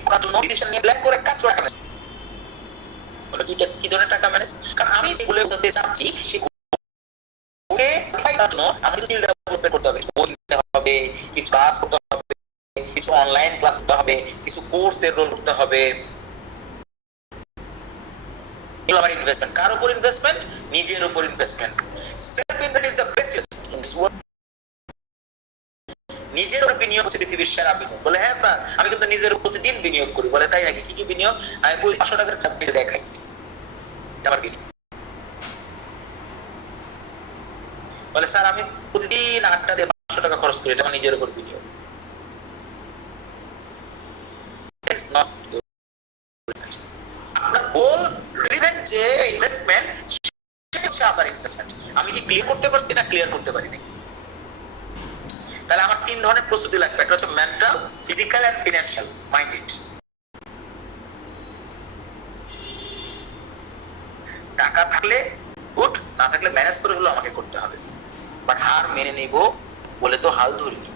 করার জন্য ডিসিশন নিয়ে প্ল্যান করে কাজ করা ম্যানেজ। কি ধরনের টাকা ম্যানেজ? কারণ আমি যে গোলে পৌঁছাতে চাচ্ছি সেই গোলে পাওয়ার জন্য আমাকে স্কিল ডেভেলপমেন্ট করতে হবে, বই কিনতে হবে, কিছু ক্লাস করতে হবে, কিছু অনলাইন ক্লাস করতে হবে, কিছু কোর্স এনরোল করতে হবে। আমার ইনভেস্টমেন্ট। কার উপর ইনভেস্টমেন্ট? নিজের উপর investment. Self investment is the best investment. নিজের উপর বিনিয়োগ হচ্ছে পৃথিবীর সেরা বিনিয়োগ। বলে হ্যাঁ স্যার, আমি কিন্তু নিজের প্রতিদিন বিনিয়োগ করি। বলে তাই নাকি? কি কি বিনিয়োগ? আমি 500 টাকার চাকরি দেখাই, আমার বিনিয়োগ। বলে স্যার আমি প্রতিদিন 8টা দিয়ে 500 টাকা খরচ করি, এটা আমার নিজের উপর বিনিয়োগ। আপনার গোল রিলেভেন্ট যে ইনভেস্টমেন্ট, সেটা হচ্ছে আপনার ইনভেস্টমেন্ট। আমি কি ক্লিয়ার করতে পারছি না ক্লিয়ার করতে পারিনি? তাহলে আমার 3 ধরনের প্রস্তুতি লাগবে। একটা হচ্ছে mental, physical and financial minded. টাকা থাকলে গুড, না থাকলে ম্যানেজ করে হলো আমাকে করতে হবে, বাট হার মেনে নিব বলে তো হাল ধরিনি।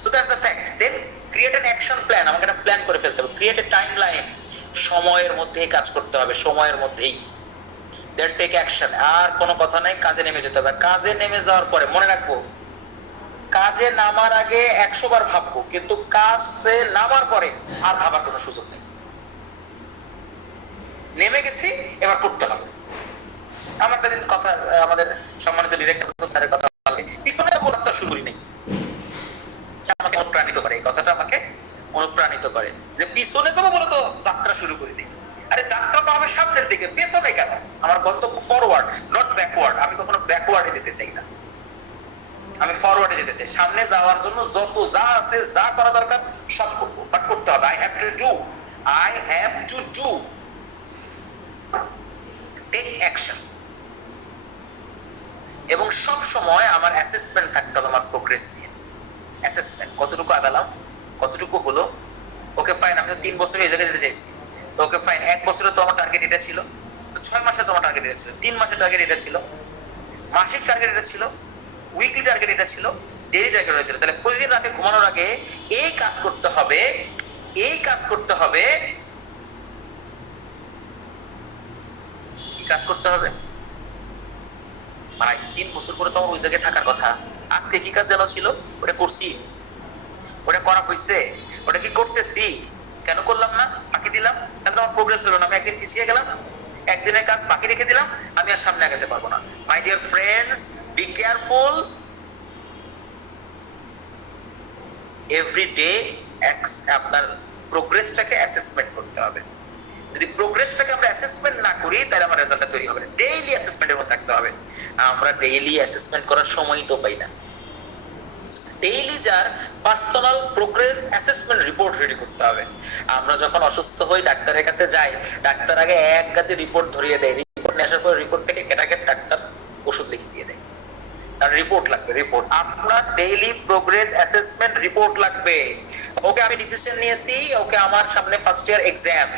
So that's the fact. Then create an action plan. আমাকে একটা প্ল্যান করে ফেলতে হবে। Create a timeline. সময়ের মধ্যেই কাজ করতে হবে, সময়ের মধ্যেই। Then take action. আর কোনো কথা নাই, কাজে নেমে যেতে হবে। কাজে নেমে যাওয়ার পরে মনে রাখবো, কাজে নামার আগে 100 বার ভাববো, কিন্তু কাজে নামার পরে আর ভাবার কোনো সুযোগ নেই। নেমে গেছি, এবার করতে হবে। আমার কাছে কথা, আমাদের সম্মানিত ডিরেক্টর স্যারের কথা বলে, পিছনে যাত্রা শুরু করি নেই। আমাকে অনুপ্রাণিত করে, এই কথাটা আমাকে অনুপ্রাণিত করে যে পিছনে যাবো বলে তো যাত্রা শুরু করি নেই। আরে যাত্রা তো হবে সামনের দিকে, পেছনে কেন? আমার গন্তব্য ফরওয়ার্ড, নট ব্যাকওয়ার্ড। আমি কখনো ব্যাকওয়ার্ডে যেতে চাই না, আমি ফরওয়ার্ডে যেতে চাই। সামনে যাওয়ার জন্য যত যা আছে, যা করা দরকার সব করবো, বাট করতে হবে। I have to do, I have to do, take action. এবং সব সময় আমার অ্যাসেসমেন্ট থাকতে হবে আমার প্রোগ্রেস নিয়ে। অ্যাসেসমেন্ট, কতটুকু আগালাম, কতটুকু হলো। ওকে ফাইন, আমি তো 3 বছরে এই জায়গায় যেতে চাইছি, তো ওকে ফাইন 1 বছরে তো আমার টার্গেট এটা ছিল, তো 6 মাসে তো আমার টার্গেট এটা ছিল, 3 মাসের টার্গেট এটা ছিল, মাসিক টার্গেট এটা ছিল, উইকলি টার্গেট এটা ছিল, ডেইলি টার্গেট এটা ছিল। তাহলে প্রতিদিন রাতে ঘুমানোর আগে এই কাজ করতে হবে, এই কাজ করতে হবে। কি কাজ করতে হবে ভাই? 3 বছর পরে তো আমার ওই জায়গায় থাকার কথা। আজকে কি কাজ যেন ছিল, ওটা করছি, ওটা করা হয়েছে, ওটা কি করতেছি, কেন করলাম না, ফাঁকি দিলাম, তাহলে তো আমার প্রোগ্রেস হলো না। আমি একদিন পিছিয়ে গেলাম, একদিনের কাজ বাকি রেখে দিলাম, আমি আর সামনে আগাতে পারবো না। মাই dear friends, be careful. Every day আপনার প্রোগ্রেসটাকে অ্যাসেসমেন্ট করতে হবে। যদি প্রোগ্রেসটাকে আমরা অ্যাসেসমেন্ট না করি, তাহলে আমার রেজাল্টটা তৈরি হবে না। ডেইলি অ্যাসেসমেন্টের মধ্যে থাকতে হবে। আমরা ডেইলি অ্যাসেসমেন্ট করার সময়ই তো পাই না। ডেইলি যার personal progress assessment report ready করতে হবে। আমরা যখন অসুস্থ হই, ডাক্তারের কাছে যাই, ডাক্তার আগে এক গাতে রিপোর্ট ধরিয়ে দেয়। রিপোর্ট নিয়ে আসার পর রিপোর্ট থেকে কেটাকেট ডাক্তার ওষুধ লিখে দিয়ে দেয়। তার রিপোর্ট লাগবে, রিপোর্ট। আপনার ডেইলি প্রোগ্রেস অ্যাসেসমেন্ট রিপোর্ট লাগবে। ওকে আমি ডিসিশন নিয়েছি, ওকে আমার সামনে ফার্স্ট ইয়ার এক্সাম,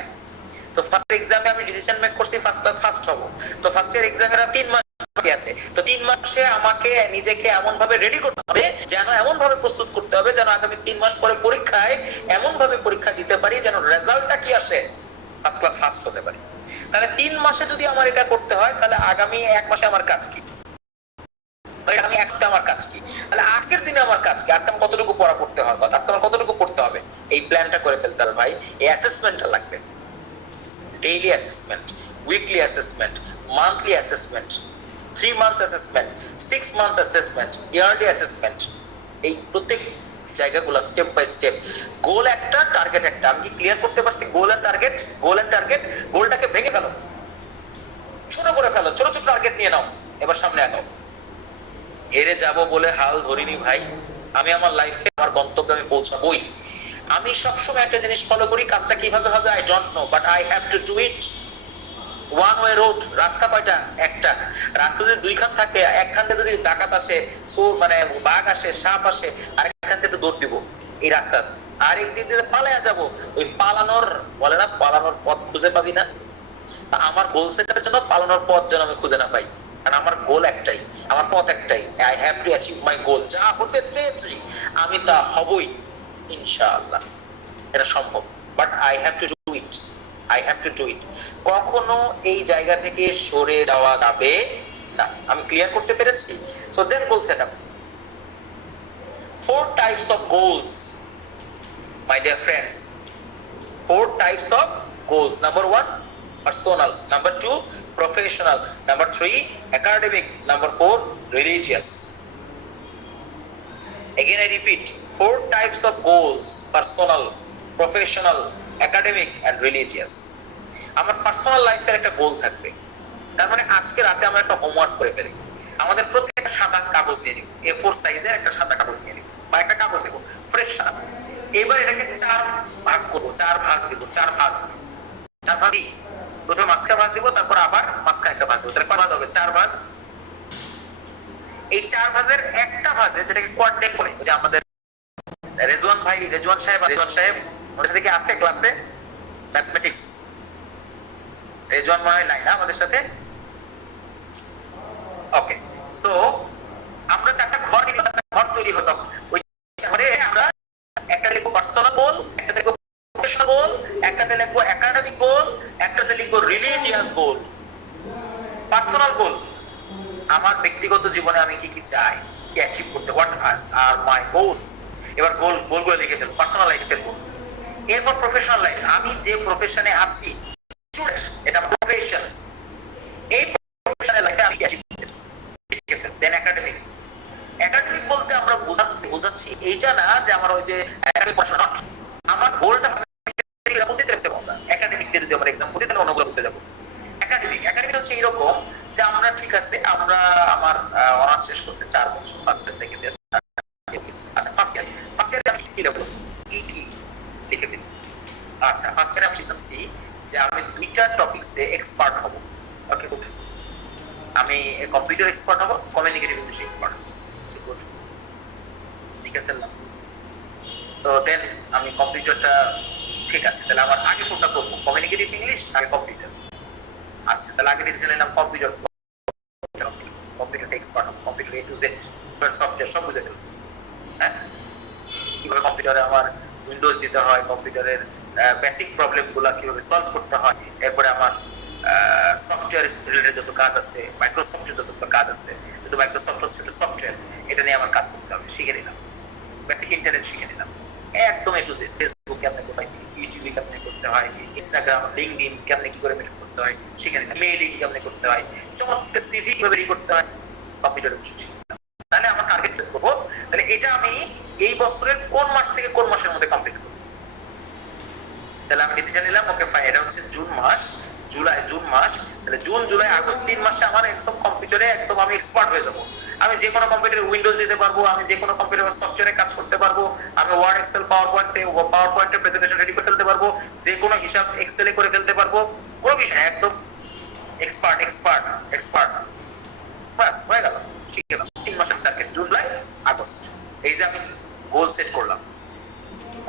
তো ফার্স্ট এক্সামে আমি ডিসিশন মেক করছি ফার্স্ট ক্লাস ফার্স্ট হব। তো ফার্স্ট ইয়ার এক্সামের 3 মাস বাকি আছে, তো 3 মাসে আমাকে নিজেকে এমন ভাবে রেডি করতে হবে, যেন এমন ভাবে প্রস্তুত করতে হবে যেন আগামী 3 মাস পরে পরীক্ষায় এমন ভাবে পরীক্ষা দিতে পারি যেন রেজাল্টটা কি আসে, ফার্স্ট ক্লাস ফার্স্ট হতে পারি। তাহলে 3 মাসে যদি আমার এটা করতে হয়, তাহলে আগামী 1 মাসে আমার কাজ কি, আমি একটা আমার কাজ কি, তাহলে আজকের দিনে আমার কাজ কি, আজকে আমার কতটুকু পড়া পড়তে হবে, আজকে আমার কতটুকু পড়তে হবে, এই প্ল্যানটা করে ফেলতে হবে ভাই। এই অ্যাসেসমেন্টটা লাগবে। Daily assessment, weekly assessment, monthly assessment, 3 months assessment, 6 months assessment, yearly assessment. এই প্রত্যেক জায়গাগুলো স্টেপ বাই স্টেপ। গোল একটা, টার্গেট একটা। আমি কি ক্লিয়ার করতে পারছি? Goal and target, goal and target. গোলটাকে ভেঙে ফেলো, ছোট করে ফেলো, ছোট ছোট টার্গেট নিয়ে নাও, এবার সামনে আগাও। হেরে যাব বলে হাল ধরিনি ভাই। আমি আমার লাইফে আমার গন্তব্যে আমি পৌঁছাবই। আমি সবসময় একটা জিনিস ফলো করি, কাজটা কিভাবে হবে I don't know, but I have to do it. One way road, রাস্তা কয়টা? একটা। রাস্তা যদি 2 খান থাকে, এক খান থেকে যদি ডাকাত আসে, চোর মানে বাঘ আসে, সাপ আসে, আরেক খান থেকে তো দৌড় দিব এই রাস্তা। আরেক দিক দিয়ে পালায়া যাব, ওই পালানোর বলে না, পালানোর পথ খুঁজে পাবি না। আমার গোল সেটার জন্য পালানোর পথ যেন আমি খুঁজে না পাই, কারণ আমার গোল একটাই, আমার পথ একটাই। I have to achieve my goal. যা হতে চেয়েছি আমি তা হবই ইনশাআল্লাহ, এটা সম্ভব। But I have to do it, I have to do it. কখনো এই জায়গা থেকে সরে যাওয়া যাবে না। আমি ক্লিয়ার করতে পেরেছি? So then goal set up. 4 types of goals my dear friends, 4 types of goals. Number 1, personal, number 2 professional, number 3 academic, number 4 religious. Again I repeat, 4 types of goals: personal, professional, academic and religious. আমার পার্সোনাল লাইফের একটা গোল থাকবে, তার মানে আজকে রাতে আমরা একটা হোমওয়ার্ক করে ফেলি। আমাদের প্রত্যেকটা সাদা কাগজ নিয়ে নিব, A4 সাইজের একটা সাদা কাগজ নিয়ে নিব বা একটা কাগজ নেব ফ্রেশ সাদা। এবার এটাকে 4 ভাগ করব, 4 ভাঁজ দেব, 4 ভাঁজ দিই। প্রথমে মাঝখানে ভাঁজ দিব, তারপর আবার মাঝখানে একটা ভাঁজ দেব, তাহলে কয় ভাঁজ হবে? 4 ভাঁজ। এই 4 ভাঁজের একটা ভাঁজে, যেটাকে কোয়াড্রেন্ট বলে, যে আমাদের রেজওয়ান ভাই, রেজওয়ান সাহেব আমাদের সাথে কি আছে ক্লাসে ম্যাথমেটিক্স? রেজওয়ান মনে হয় নাই না আমাদের সাথে? ওকে, সো আমরা 4টা ঘর নিয়ে ঘর তৈরি হতো। ওই ঘরে আমরা একটা লিখবো পার্সোনাল গোল, একটা লিখবো প্রফেশনাল গোল, একটাতে লিখবো একাডেমিক গোল, একটাতে লিখবো রিলিজিয়াস গোল। পার্সোনাল গোল, আমার ব্যক্তিগত জীবনে আমি কি কি চাই, কি কি অ্যাচিভ করতে, হোয়াট আর মাই গোলস। এবার গোলগুলো লিখে ফেলবো, পার্সোনাল লাইফের গোল। এরপর প্রফেশনাল লাইফ, আমি যে প্রফেশনে আছি, এটা প্রফেশন, এই প্রফেশনাল লাইফে আমি কি অ্যাচিভ করতে চাই, লিখে ফেলবো। দেন একাডেমিক বলতে আমরা বোঝাচ্ছি এইটা না যে আমার ওই যে একাডেমিক পড়াশোনা, আমার গোলটা হবে বলতে চাইছি আমরা একাডেমিক দিয়ে যদি আমরা एग्जांपल দিই তাহলে অন্যগুলো বুঝে যাব। একাডেমিক হচ্ছে এরকম যে আমরা ঠিক আছে, আমরা আমার অনার্স শেষ করতে 4 বছর, ফার্স্ট ইয়ার, সেকেন্ড ইয়ার, আচ্ছা ফার্স্ট ইয়ারে আমি কি দেব, কি লিখে দিই। আচ্ছা ফার্স্ট ইয়ারে আমি চিন্তাছি যে আমি 2টা টপিকসে এক্সপার্ট হব। ওকে গুড, আমি কম্পিউটার এক্সপার্ট হব, কমিউনিকেটিভ ইংলিশ এক্সপার্ট হব। গুড, লিখে ফেললাম। তো দেন আমি কম্পিউটারটা, ঠিক আছে, তাহলে আমার আগে কোনটা করব, কমিউনিকেটিভ ইংলিশ আগে কম্পিউটার। আচ্ছা তাহলে আগে ডিসিশন নিলাম কম্পিউটার এক্সপার্ট হব, computer A to Z software সব বুঝে ফেলব। হ্যাঁ, কিভাবে কম্পিউটারে আমার উইন্ডোজ দিতে হয়, কম্পিউটারের বেসিক প্রবলেমগুলো কিভাবে সলভ করতে হয়, এরপরে আমার সফটওয়্যার রিলেটেড যত কাজ আছে, মাইক্রোসফটের যত কাজ আছে, যেহেতু মাইক্রোসফট হচ্ছে একটা সফটওয়্যার, এটা নিয়ে আমার কাজ করতে হবে, শিখে নিলাম। বেসিক ইন্টারনেট শিখে নিলাম একদম A to Z, ফেসবুক কেমনে করতে হয়, ইউটিউব কেমনে করতে হয়, ইনস্টাগ্রাম, লিঙ্কডইন কেমনে কি করে মেনটেন করতে হয় শিখে নিলাম, মেইলিং কেমনে করতে হয়, চমৎকার সিভি কিভাবে রেডি করতে হয়, কম্পিউটারে শিখে নিলাম। তাহলে আমার টার্গেট সেট করব, তাহলে এটা আমি এই বছরের কোন মাস থেকে কোন মাসের মধ্যে কমপ্লিট করব। তাহলে আমি ডিসিশন নিলাম, ওকে ফাইন, এটা হচ্ছে জুন মাস, জুন মাস, তাহলে জুন জুলাই আগস্ট 3 মাসে আমার একদম কম্পিউটারে একদম আমি এক্সপার্ট হয়ে যাব। আমি যে কোনো কম্পিউটারে উইন্ডোজ দিতে পারবো, আমি যে কোনো কম্পিউটার সফটওয়্যারে কাজ করতে পারবো, আমি ওয়ার্ড, এক্সেল, পাওয়ার পয়েন্টে প্রেজেন্টেশন রেডি করে ফেলতে পারবো, যে কোনো হিসাব এক্সেলে করে ফেলতে পারবো, কোনো বিষয় একদম এক্সপার্ট। বাস হয়ে গেল, শিখে গেলাম। 3 মাসের টার্গেট জুন, জুলাই, আগস্ট। এই যে আমি গোল সেট করলাম,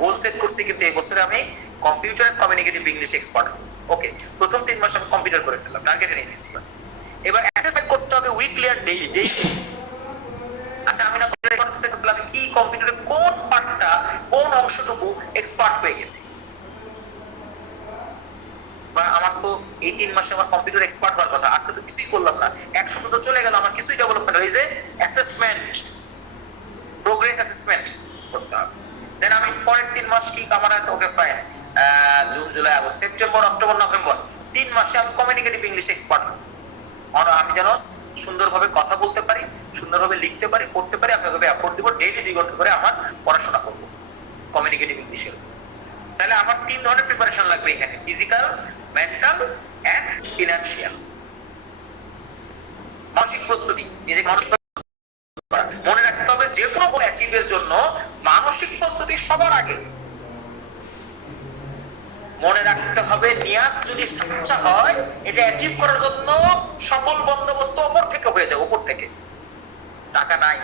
গোল সেট করছি, কিন্তু এই বছরে আমি কম্পিউটার কমিউনিকেটিভ ইংলিশ এক্সপার্ট হব। ওকে, প্রথম 3 মাস আমি কম্পিউটার করে ফেললাম, টার্গেটে নিয়ে নিয়েছি। এবার অ্যাসেসমেন্ট করতে হবে উইকলি আর ডেইলি। আচ্ছা আমি না আমি কি কম্পিউটারে কোন পার্টটা, কোন অংশটুকু এক্সপার্ট হয়ে গেছি, বা আমার তো এই 3 মাসে আমার কম্পিউটার এক্সপার্ট হওয়ার কথা, আজকে তো কিছুই করলাম না, এক সপ্তাহ তো চলে গেল, আমার কিছুই ডেভেলপমেন্ট হয়েছে। অ্যাসেসমেন্ট, প্রোগ্রেস অ্যাসেসমেন্ট করতে হবে। দেন আমি পরের 3 মাস কি আমার, okay fine, June July August September October November 3 মাসে আমি কমিউনিকেটিভ ইংলিশ এক্সপার্ট হব। আমি যেন সুন্দরভাবে কথা বলতে পারি, সুন্দরভাবে লিখতে পারি, পড়তে পারি, আমি ওভাবে এফোর্ট দিব, ডেইলি 2 ঘন্টা করে আমার পড়াশোনা করব কমিউনিকেটিভ ইংলিশের। তাহলে আমার 3 ধরনের প্রিপারেশন লাগবে এখানে, ফিজিক্যাল, মেন্টাল এন্ড ফিনান্সিয়াল। মানসিক প্রস্তুতি, নিজেকে মানসিক করা। মনে রাখতে হবে যে কোনো গোল অ্যাচিভের জন্য মানসিক প্রস্তুতি সবার আগে। মনে রাখতে হবে নিয়াত যদি সাচ্চা হয়, এটা অ্যাচিভ করার জন্য সকল বন্দোবস্ত উপর থেকে হয়ে যায়, উপর থেকে। টাকা নাই,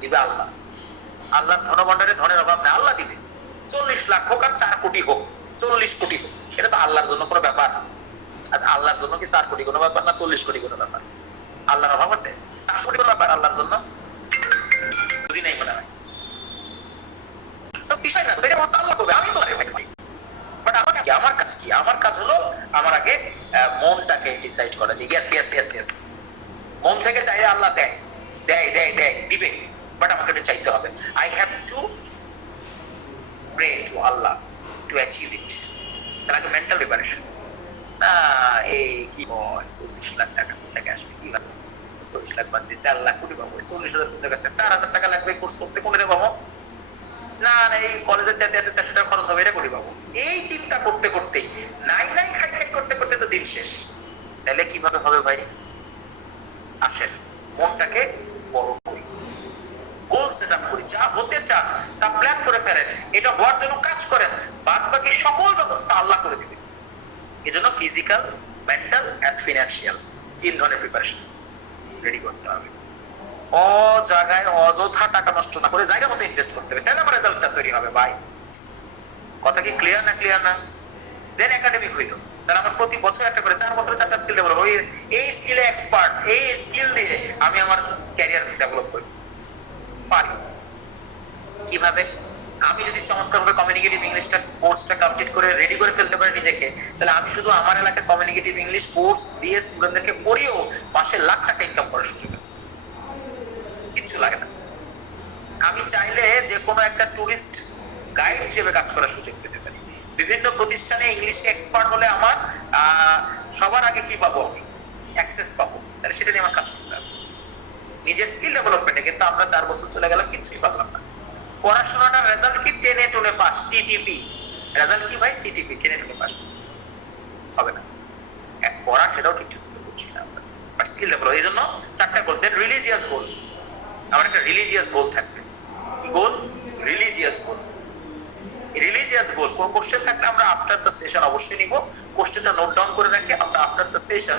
দিবে আল্লাহ। আল্লাহর ধনভাণ্ডারে ধনের অভাব নেই, আল্লাহ দিবে। 40 লাখ হোক আর 4 কোটি হোক, 40 কোটি হোক, এটা তো আল্লাহর জন্য কোনো ব্যাপার। আচ্ছা আল্লাহর জন্য কি 4 কোটি কোনো ব্যাপার না 40 কোটি কোনো ব্যাপার? আল্লাহর অভাব আছে? 4 কোটি কোনো ব্যাপার আল্লাহর জন্য? বুঝি নাই মনে হয়। তো বিষয় না, এটা আল্লাহ করবে, আমি তো ভাই। বাট আমার কাজ কি? আমার কাজ হলো আমার আগে মনটাকে ডিসাইড করা যে ইয়েস। মন থেকে চাইলে আল্লাহ দেয়, দিবে, বাট আমাকে এটা চাইতে হবে। I have to pray to Allah to achieve it. তার আগে মেন্টাল প্রিপারেশন, না এই কি হয় 40 লাখ টাকা থেকে আসবে কিভাবে? 40 লাখ বাদ দিয়ে 4 লাখ কোটি পাবো, 40,000 কোটি টাকা 4,000 টাকা লাগবে কোর্স করতে, কোনটা পাবো? না না এই কলেজের চাইতে 400 টাকা খরচ হবে, এটা করি পাবো। এই চিন্তা করতে করতেই নাই নাই খাই খাই করতে করতে তো দিন শেষ। তাহলে কিভাবে হবে ভাই? আসেন মনটাকে বড় করি, গোল সেট আপ করি, যা হতে চান তা প্ল্যান করে ফেলেন, এটা হওয়ার জন্য কাজ করেন, বাদ বাকি সকল ব্যবস্থা আল্লাহ করে দিবে। এই জন্য ফিজিক্যাল, মেন্টাল এন্ড ফিনান্সিয়াল 3 ধরনের প্রিপারেশন রেডি করতে হবে। জায়গায় অযথা টাকা নষ্ট না করে জায়গা মতো ইনভেস্ট করতে হবে, তাহলে আমার রেজাল্টটা তৈরি হবে ভাই। কথা কি ক্লিয়ার না? ক্লিয়ার না? দেন একাডেমিক হইলো, তাহলে আমার প্রতি বছর একটা করে 4 বছরে 4টা স্কিল ডেভেলপ হবে, এই স্কিলে এক্সপার্ট, এই স্কিল দিয়ে আমি আমার ক্যারিয়ার ডেভেলপ করি পারি। কিভাবে? আমি যদি চমৎকারভাবে কমিউনিকেটিভ ইংলিশটা কোর্সটা কমপ্লিট করে রেডি করে ফেলতে পারি নিজেকে, তাহলে আমি শুধু আমার এলাকায় কমিউনিকেটিভ ইংলিশ কোর্স দিয়ে স্টুডেন্টদেরকে পড়িয়েও মাসে লাখ টাকা ইনকাম করার সুযোগ আছে, কিচ্ছু লাগে না। আমি চাইলে যে কোনো একটা টুরিস্ট গাইড হিসেবে কাজ করার সুযোগ পেতে পারি। বিভিন্ন প্রতিষ্ঠানে ইংলিশে এক্সপার্ট হলে আমার সবার আগে কি পাবো? আমি অ্যাক্সেস পাবো, তাহলে সেটা নিয়ে আমার কাজ করতে হবে নিজের স্কিল ডেভেলপমেন্টে। কিন্তু আমরা 4 বছর চলে গেলাম, কিচ্ছুই পারলাম না। পড়াশোনাটার রেজাল্ট কি? 10 টুনে পাস, টিটিপি রেজাল্ট কি ভাই? টিটিপি 10 টুনে পাস হবে না। পড়া সেটাও ঠিকঠাক মতো করছি না আমরা, বাট স্কিল ডেভেলপ। এই জন্য 4টা গোল। দেন রিলিজিয়াস গোল, আমার একটা রিলিজিয়াস গোল থাকবে। কি গোল? রিলিজিয়াস গোল। রিলিজিয়াস গোল কোন কোশ্চেন থাকলে আমরা আফটার দ্য সেশন অবশ্যই নিব, কোশ্চেনটা নোট ডাউন করে রাখি, আমরা আফটার দ্য সেশন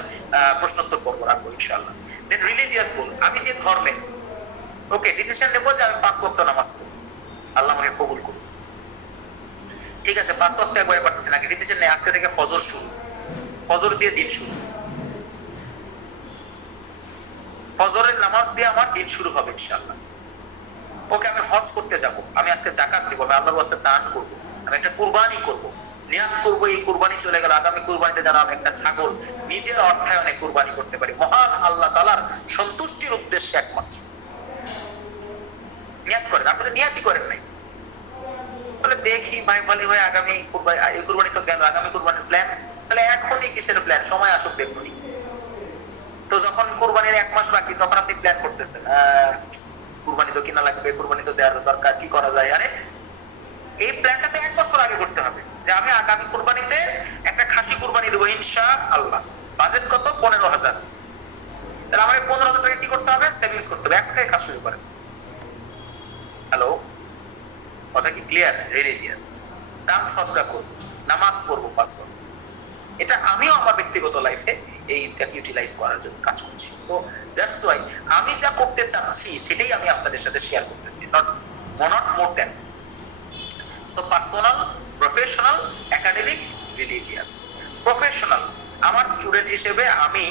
প্রশ্নোত্তর পর্ব রাখবো ইনশাআল্লাহ। দেন রিলিজিয়াস গোল, আমি যে ধর্মে, ওকে ডিসিশন নেব যে আমি 5 ওয়াক্ত নামাজ পড়ব, আল্লাহ আমাকে কবুল করুন। ঠিক আছে 5 ওয়াক্ত একবারে পারতেছি না, ডিসিশন নেই আজকে থেকে ফজর শুরু, ফজর দিয়ে দিন শুরু, ফজরের নামাজ দিয়ে আমার দিন শুরু হবে ইনশাআল্লাহ। ওকে আমি হজ করতে যাব, আমি আজকে যাকাত দিব, আমি আল্লাহর রাস্তায় দান করব, আমি একটা কুরবানি করব, নিয়াত করব এই কুরবানি চলে গেল, আগামী কুরবানিতে যেন আমি একটা ছাগল নিজের অর্থায়নে কুরবানি করতে পারি মহান আল্লাহ তাআলার সন্তুষ্টির উদ্দেশ্যে একমাত্র। নিয়াত করেন, আপনি তো নিয়াতই করেন নাই। বলে দেখি ভাই বলি ভাই আগামী কুরবানি, এই কুরবানি তো গেল, আগামী কুরবানির প্ল্যান, তাহলে এখনই কিসের প্ল্যান? সময় আসুক দেখবনি। তো যখন কুরবানির 1 মাস বাকি তখন আপনি প্ল্যান করতেছেন, কুরবানি তো কিনা লাগবে, কুরবানি তো দেওয়ার দরকার, কি করা যায়? আরে এই প্ল্যানটা তো 1 বছর আগে করতে হবে, যে আমি আগামী কুরবানিতে একটা খাসি কুরবানি দেবো ইনশাআল্লাহ। বাজেট কত? 15,000। তাহলে আমাকে 15,000 টাকা কি করতে হবে? সেভিংস করতে হবে। এখন থেকে কাজ শুরু করেন। হ্যালো, কথা কি ক্লিয়ার? রিলিজিয়াস, দান সদকা করব, নামাজ পড়বো 5 ওয়াক্ত, এটা আমিও আমার ব্যক্তিগত লাইফে এইটাকে ইউটিলাইজ করার জন্য কাজ করছি। সো দ্যাটস ওয়াই আমি যা করতে চাচ্ছি সেটাই আমি আপনাদের সাথে শেয়ার করতেছি, not more than. So personal, professional, academic, religious. Professional, আমার স্টুডেন্ট হিসেবে আমি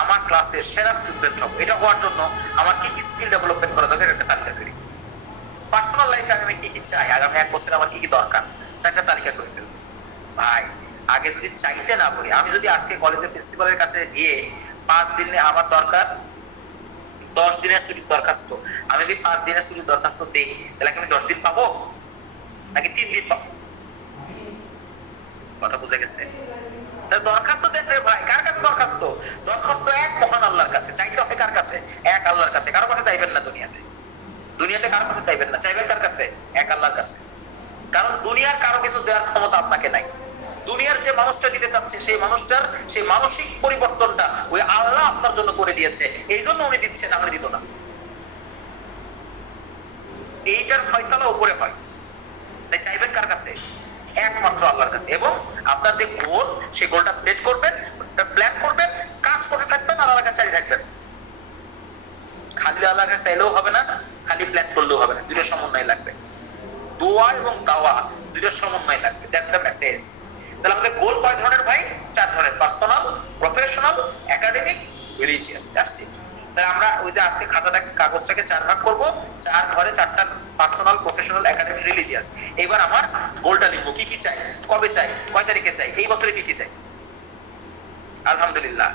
আমার ক্লাসের সেরা স্টুডেন্ট হব, এটা হওয়ার জন্য আমার কি কি স্কিল ডেভেলপমেন্ট করা দরকার একটা তালিকা তৈরি করি। পার্সোনাল লাইফে আমি কি কি চাই, আগামী 1 বছরে আমার কি কি দরকার তা একটা তালিকা করে ফেলবো। ভাই আগে যদি চাইতে না পারি, আমি যদি আজকে কলেজের প্রিন্সিপালের কাছে গিয়ে 5 দিনে আমার দরকার 10 দিনের ছুটির দরখাস্ত, আমি যদি 5 দিনের ছুটির দরখাস্ত দেই, তাহলে আমি 10 দিন পাবো নাকি 3 দিন পাবো? কথা বুঝে গেছে? দরখাস্ত দেন রে ভাই। কার কাছে দরখাস্ত? দরখাস্ত এক মহান আল্লাহর কাছে। চাইতে হবে কার কাছে? এক আল্লাহর কাছে। কারো কাছে চাইবেন না দুনিয়াতে, দুনিয়াতে কারো কাছে চাইবেন না, চাইবেন কার কাছে? এক আল্লাহর কাছে। কারণ দুনিয়ার কারো কিছু দেওয়ার ক্ষমতা আপনাকে নাই। দুনিয়ার যে মানুষটা দিতে চাচ্ছে সেই মানুষটার সেই মানসিক পরিবর্তনটা ওই আল্লাহ আপনার জন্য করে দিয়েছে, এই জন্য উনি দিচ্ছে, না হলে দিত না। এইটার ফয়সালা উপরে হয়, তাই চাইবেন কার কাছে? একমাত্র আল্লাহর কাছে। এবং আপনার যে গোল, সেই গোলটা সেট করবেন, প্ল্যান করবেন, কাজ করতে থাকবেন, আর আল্লাহর কাছে চাইতে থাকবেন। খালি আল্লাহর কাছে চাইলেও হবে না, খালি প্ল্যান করলেও হবে না, দুটো সমন্বয় লাগবে। দোয়া এবং দাওয়া দুটোর সমন্বয় লাগবে। That's the message. তাহলে আমাদের গোল কয় ধরনের ভাই? 4 ধরনের, personal, professional, academic, religious. That's it. তাহলে আমরা ওই যে আজকে খাতাটাকে, কাগজটাকে 4 ভাগ করব, 4 ঘরে 4টা পার্সোনাল, প্রফেশনাল, একাডেমিক, রিলিজিয়াস। এবার আমার গোলটা লিখবো, কি কি চাই, কবে চাই, কয় তারিখে চাই, এই বছরে কি কি চাই। আলহামদুলিল্লাহ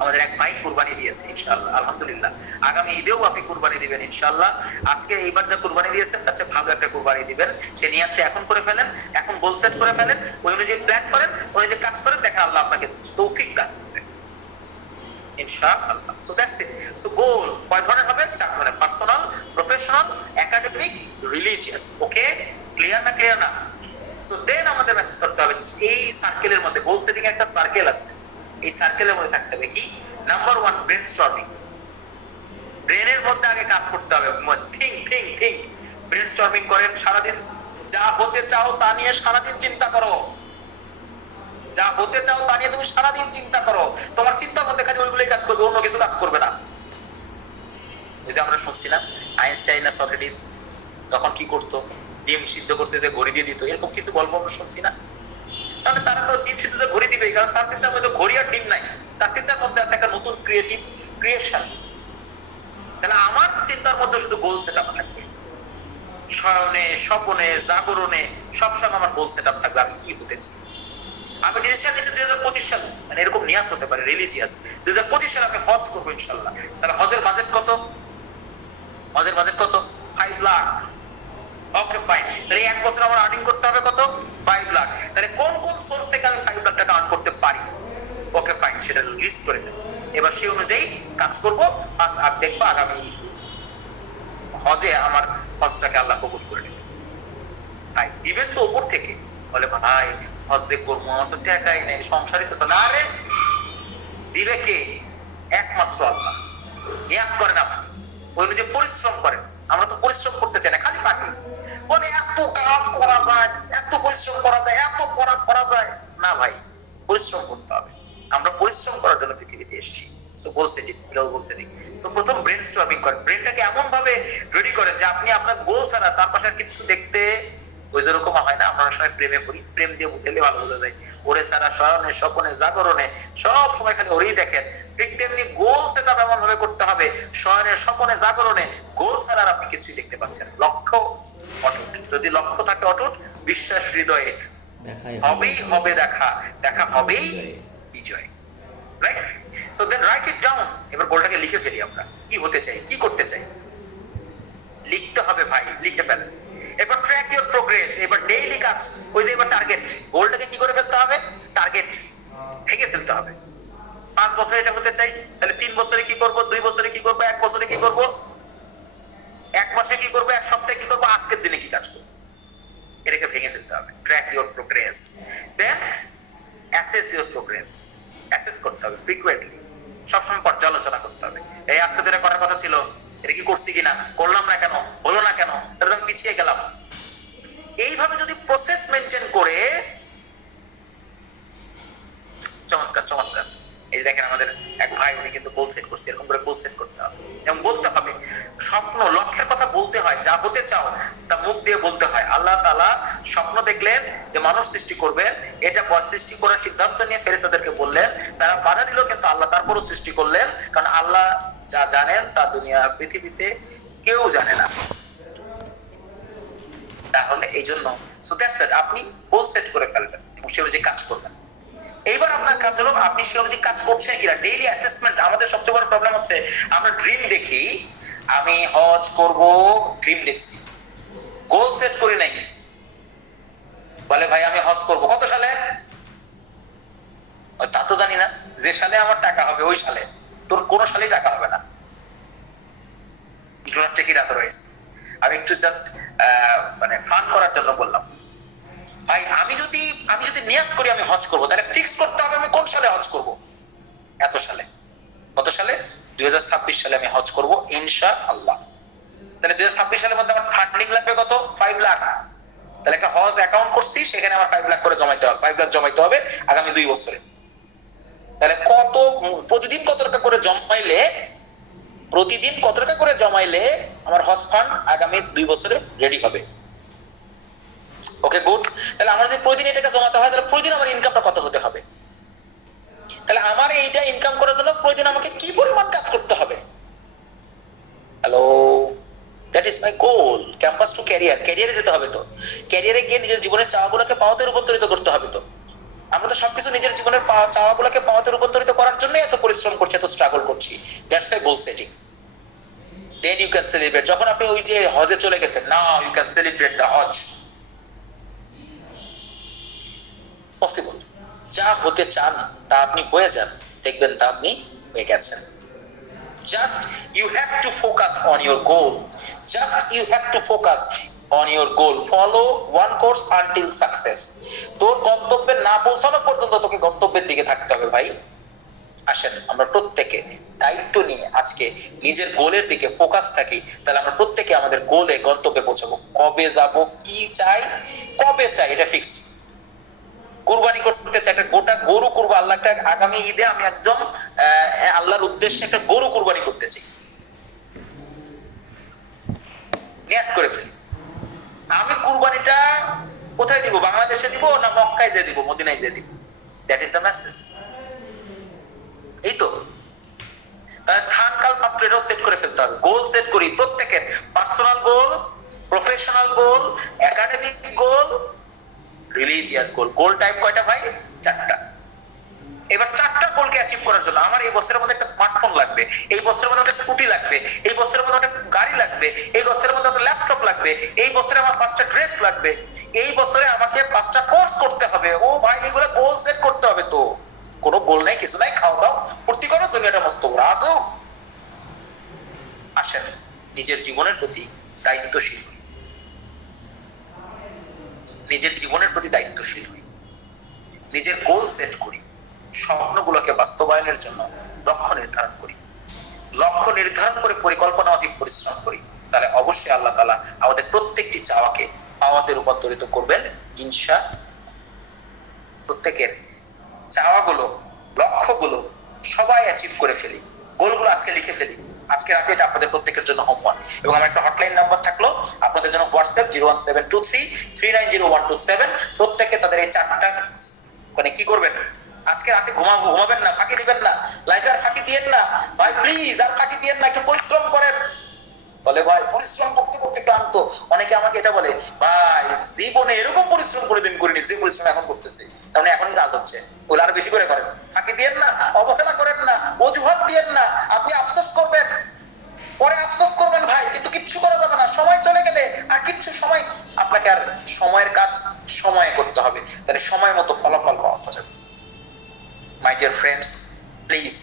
আমাদের এক ভাই কুরবানি দিয়েছে ইনশাআল্লাহ, আলহামদুলিল্লাহ। আগামী ঈদেও আপনি কুরবানি দিবেন ইনশাআল্লাহ। আজকে এইবার যা কুরবানি দিয়েছেন তার চেয়ে ভালো একটা কুরবানি দিবেন। সে নিয়তটা এখন করে ফেলেন, এখন গোল সেট করে ফেলেন, ওই অনুযায়ী প্ল্যান করেন, ওই অনুযায়ী কাজ করেন, দেখেন আল্লাহ আপনাকে তৌফিক দান করবেন ইনশাআল্লাহ। So that's it. সো গোল কয় ধরনের হবে? 4 ধরনের, পার্সোনাল, প্রফেশনাল, একাডেমিক, রিলিজিয়াস। ওকে, ক্লিয়ার না? ক্লিয়ার না? সো দেন আমাদের মেসেজ করতে হবে এই সার্কেলের মধ্যে, গোল সেটিং এর একটা সার্কেল আছে, এই সার্কেলের মধ্যে থাকতে হবে কি? Number 1 brainstorming. ব্রেনের মধ্যে আগে কাজ করতে হবে, থিঙ্ক। ব্রেনস্টর্মিং করেন সারাদিন, যা হতে চাও তা নিয়ে সারাদিন চিন্তা করো, যা হতে চাও তা নিয়ে তুমি সারাদিন চিন্তা করো। তোমার চিন্তার মধ্যে খালি ওইগুলোই কাজ করবে, অন্য কিছু কাজ করবে না। এই যে আমরা শুনছি না, আইনস্টাইন না সক্রেটিস তখন কি করতো? ডিম সিদ্ধ করতে যে ঘড়ি দিয়ে দিত, এরকম কিছু গল্প আমরা শুনছি না? তাহলে তারা তো ডিম সিদ্ধ ঘড়ি দিবে, কারণ তার চিন্তার মধ্যে ঘড়ি আর ডিম নাই, তার চিন্তার মধ্যে আছে একটা নতুন ক্রিয়েটিভ ক্রিয়েশন। তাহলে আমার চিন্তার মধ্যে শুধু গোল সেটআপ থাকবে, শয়নে স্বপনে জাগরণে সবসময় আমার গোল সেটআপ থাকবে, আমি কি হতে চাই। আমি ডিসিশন নিয়েছি 2025 সালে, মানে এরকম নিয়ত হতে পারে রিলিজিয়াস, 2025 সালে আমি হজ করবো ইনশাআল্লাহ। তাহলে হজের বাজেট কত? হজের বাজেট কত? 5 লাখ। Okay fine. তাহলে এক বছর আমার আর্নিং করতে হবে কত? 5 লাখ। তাহলে কোন কোন সোর্স থেকে আমি 5 লাখ টাকা আর্ন করতে পারি? ওকে ফাইন, সেটা লিস্ট করে ফেল। এবার সেই অনুযায়ী কাজ করব, আর দেখবো আগামী হজে আমার হজটাকে আল্লাহ কবুল করে নেবে। ভাই দিবেন তো উপর থেকে, বলে ভাই হজ যে করবো, আমার তো টাকাই নেই, সংসারই তো না। আরে দিবে কে? একমাত্র আল্লাহ। নিয়াত করেন আপনি, ওই অনুযায়ী পরিশ্রম করেন। আমরা তো পরিশ্রম করতে চাই না, খালি ফাঁকি বলে এত কাজ করা যায়, এত পরিশ্রম করা যায়, এত পড়া করা যায় না। ভাই পরিশ্রম করতে হবে, আমরা পরিশ্রম করার জন্য পৃথিবীতে এসেছি। প্রথম ব্রেনস্টর্মিং করেন, ব্রেনটাকে এমন ভাবে রেডি করেন যে আপনি আপনার গোল ছাড়া চারপাশের কিছু দেখতে ওই যেরকম হয় না, আমরা সবাই প্রেমে পড়ি, প্রেম দিয়ে বুঝাইলে ভালো বোঝা যায়। ওরে সারা শয়নে স্বপনে জাগরণে সব সময় খালি ওরেই দেখেন। ঠিক তেমনি গোল সেটআপ এমন ভাবে করতে হবে, শয়নে স্বপনে জাগরণে গোল ছাড়া আপনি কিছুই দেখতে পাচ্ছেন। লক্ষ্য অটুট, যদি লক্ষ্য থাকে অটুট, বিশ্বাস হৃদয়ে, হবেই হবে দেখা, দেখা হবেই বিজয়। Right? So then write it down. এবার গোলটাকে লিখে ফেলি, আমরা কি হতে চাই, কি করতে চাই, লিখতে হবে ভাই, লিখে ফেলেন। এবার ট্র্যাক ইউর প্রোগ্রেস, এবার ডেইলি কাজ, ওই যে এবার টার্গেট, গোলটাকে কি করে ফেলতে হবে? টার্গেট ভেঙে ফেলতে হবে। 5 বছরে এটা হতে চাই, তাহলে 3 বছরে কি করব, 2 বছরে কি করব, 1 বছরে কি করব, 1 মাসে কি করব, 1 সপ্তাহে কি করব, আজকের দিনে কি কাজ করব, এটাকে ভেঙে ফেলতে হবে। Track your progress, then assess your progress. Assess করতে হবে ফ্রিকুয়েন্টলি, সবসময় পর্যালোচনা করতে হবে। এই আজকে যেটা করার কথা ছিল, এটা কি করছি কিনা, করলাম না কেন, হলো না কেন, তাহলে আমি পিছিয়ে গেলাম। এইভাবে যদি প্রসেস মেনটেন করে, চমৎকার চমৎকার। এই দেখেন আমাদের এক ভাই, উনি কিন্তু গোল সেট করছে, এরকম করে গোল সেট করতে হবে এবং বলতে হবে। স্বপ্ন লক্ষ্যের কথা বলতে হয়, যা হতে চাও তা মুখ দিয়ে বলতে হয়। আল্লাহ তাআলা স্বপ্ন দেখলেন যে মানুষ সৃষ্টি করবেন, এটা সৃষ্টি করার সিদ্ধান্ত নিয়ে ফেরেশতাদেরকে বললেন, তারা বাধা দিল, কিন্তু আল্লাহ তারপরও সৃষ্টি করলেন, কারণ আল্লাহ যা জানেন তা দুনিয়া পৃথিবীতে কেউ জানে না। তাহলে এই জন্য সো দ্যাটস দ্যাট, আপনি গোল সেট করে ফেলবেন এবং সে অনুযায়ী কাজ করবেন। এইবার আপনার কাজ হলো আপনি সে অনুযায়ী কাজ করছেন কিনা, ডেইলি অ্যাসেসমেন্ট। আমাদের সবচেয়ে বড় প্রবলেম হচ্ছে আমরা ড্রিম দেখি, আমি হজ করব, ড্রিম দেখছি, গোল সেট করি নাই। বলে ভাই আমি হজ করব কত সালে, তা তো জানি না, যে সালে আমার টাকা হবে ওই সালে। তোর কোন সালে টাকা হবে না, টেক ইট আদারওয়াইজ। আমি একটু জাস্ট মানে ফান করার জন্য বললাম। ভাই আমি যদি নিয়ত করি আমি হজ করব, তাহলে ফিক্সড করতে হবে আমি কোন সালে হজ করব। এত সালে, কত সালে, 2026 সালে আমি হজ করব ইনশাআল্লাহ। তাহলে 2026 সালের মধ্যে আমার ফান্ডিং লাগবে কত, 5 লাখ। তাহলে একটা হজ অ্যাকাউন্ট করছি, সেখানে আমার 5 লাখ করে জমাইতে হবে, 5 লাখ জমাইতে হবে আগামী 2 বছরে। তাহলে কত, প্রতিদিন কত টাকা করে জমাইলে, প্রতিদিন কত টাকা করে জমাইলে আমার হজ ফান্ড আগামী 2 বছরে রেডি হবে। Okay good. তাহলে আমার যদি প্রতিদিন এই টাকা জমাতে হয়, তাহলে প্রতিদিন আমার ইনকামটা কত হতে হবে। তাহলে আমার এইটা ইনকাম করার জন্য প্রতিদিন আমাকে কি পরিমাণ কাজ করতে হবে। Hello, that is my goal. Campus two career, ক্যারিয়ারে যেতে হবে তো, ক্যারিয়ারে গিয়ে নিজের জীবনের চাওয়াগুলোকে পাওয়াতে রূপান্তরিত করতে হবে তো। আমরা তো সবকিছু নিজের জীবনের চাওয়াগুলোকে পাওয়াতে রূপান্তরিত করার জন্য এত পরিশ্রম করছি, এত স্ট্রাগল করছি। That's why goal setting. Then you can celebrate. যখন আপনি ওই যে হজে চলে গেছেন, now you can celebrate the Hajj. Possible. যা হতে চান তা আপনি হয়ে যান, দেখবেন তা আপনি হয়ে গেছেন। Just you have to focus on your goal. Just you have to focus on your goal. Follow one course until success. তোর গন্তব্যে না পৌঁছানো পর্যন্ত তোকে গন্তব্যের দিকে থাকতে হবে ভাই। আসেন আমরা প্রত্যেকে দায়িত্ব নিয়ে আজকে নিজের গোলের দিকে ফোকাস থাকি, তাহলে আমরা প্রত্যেকে আমাদের গোলে গন্তব্যে পৌঁছাবো। কবে যাব, কি চাই, কবে চাই, এটা ফিক্সড। কুরবানি করতে চাই, একটা গোটা গরু কুরবা আল্লাহ, একটা আগামী ঈদে আমি একদম আল্লাহর উদ্দেশ্যে একটা গরু কুরবানি করতে চাই, নিয়াত করে ফেলি। আমি কুরবানিটা কোথায় দিব, বাংলাদেশে দিব না মক্কায় যে দিব, মদিনায় যে দিব? That is the message. এই তো, তাহলে স্থান কাল পাত্র এটাও সেট করে ফেলতে হবে। গোল সেট করি প্রত্যেকের, পার্সোনাল গোল, প্রফেশনাল গোল, একাডেমিক গোল, রিলিজিয়াস গোল। গোল টাইপ কয়টা ভাই? 4টা। এবার 4টা গোলকে অ্যাচিভ করার জন্য আমার এই বছরের মধ্যে একটা স্মার্টফোন লাগবে, এই বছরের মধ্যে একটা স্কুটি লাগবে, এই বছরের মধ্যে একটা গাড়ি লাগবে, এই বছরের মধ্যে একটা ল্যাপটপ লাগবে, এই বছরে আমার 5টা ড্রেস লাগবে, এই বছরে আমাকে 5টা কোর্স করতে হবে। ও ভাই, এগুলো গোল সেট করতে হবে। তো কোনো গোল নাই, কিছু নাই, খাও দাও ফুর্তি করো, দুনিয়াটা মস্ত বড়। আসো আসেন নিজের জীবনের প্রতি দায়িত্বশীল হই, নিজের জীবনের প্রতি দায়িত্বশীল হই, নিজের গোল সেট করি, স্বপ্নগুলোকে বাস্তবায়নের জন্য লক্ষ্য নির্ধারণ করি, লক্ষ্য নির্ধারণ করে পরিকল্পনা মাফিক পরিশ্রম করি। তাহলে অবশ্যই আল্লাহ তাআলা আমাদের প্রত্যেকটি চাওয়াকে পাওয়াতে রূপান্তরিত করবেন ইনশাআল্লাহ। প্রত্যেকের চাওয়াগুলো, লক্ষ্যগুলো সবাই অ্যাচিভ করে ফেলি, গোলগুলো আজকে লিখে ফেলি। আজকে রাতে এটা আপনাদের প্রত্যেকের জন্য হোমওয়ার্ক। এবং আমার একটা হটলাইন নাম্বার থাকলো আপনাদের জন্য, হোয়াটসঅ্যাপ 01723390127। প্রত্যেকে তাদের এই 4টা মানে কি করবেন, আজকে রাতে ঘুমাবেন না, ফাঁকি দিবেন না, লাইফে আর ফাঁকি দিয়েন না ভাই, প্লিজ আর ফাঁকি দিয়েন না, একটু পরিশ্রম করেন। বলে ভাই পরিশ্রম করতে করতে ক্লান্ত। অনেকে আমাকে এটা বলে, ভাই জীবনে এরকম পরিশ্রম করে দিন করিনি যে পরিশ্রম এখন করতেছে, তার মানে এখনই কাজ হচ্ছে। ওগুলো আরো বেশি করে করেন, ফাঁকি দিয়েন না, অবহেলা করেন না, অজুহাত দিয়েন না। আপনি আফসোস করবেন, পরে আফসোস করবেন ভাই, কিন্তু কিচ্ছু করা যাবে না। সময় চলে গেলে আর কিচ্ছু, সময় আপনাকে আর সময়ের কাজ সময়ে করতে হবে, তাহলে সময় মতো ফলাফল পাওয়া যাবে। মাই ডিয়ার ফ্রেন্ডস, প্লিজ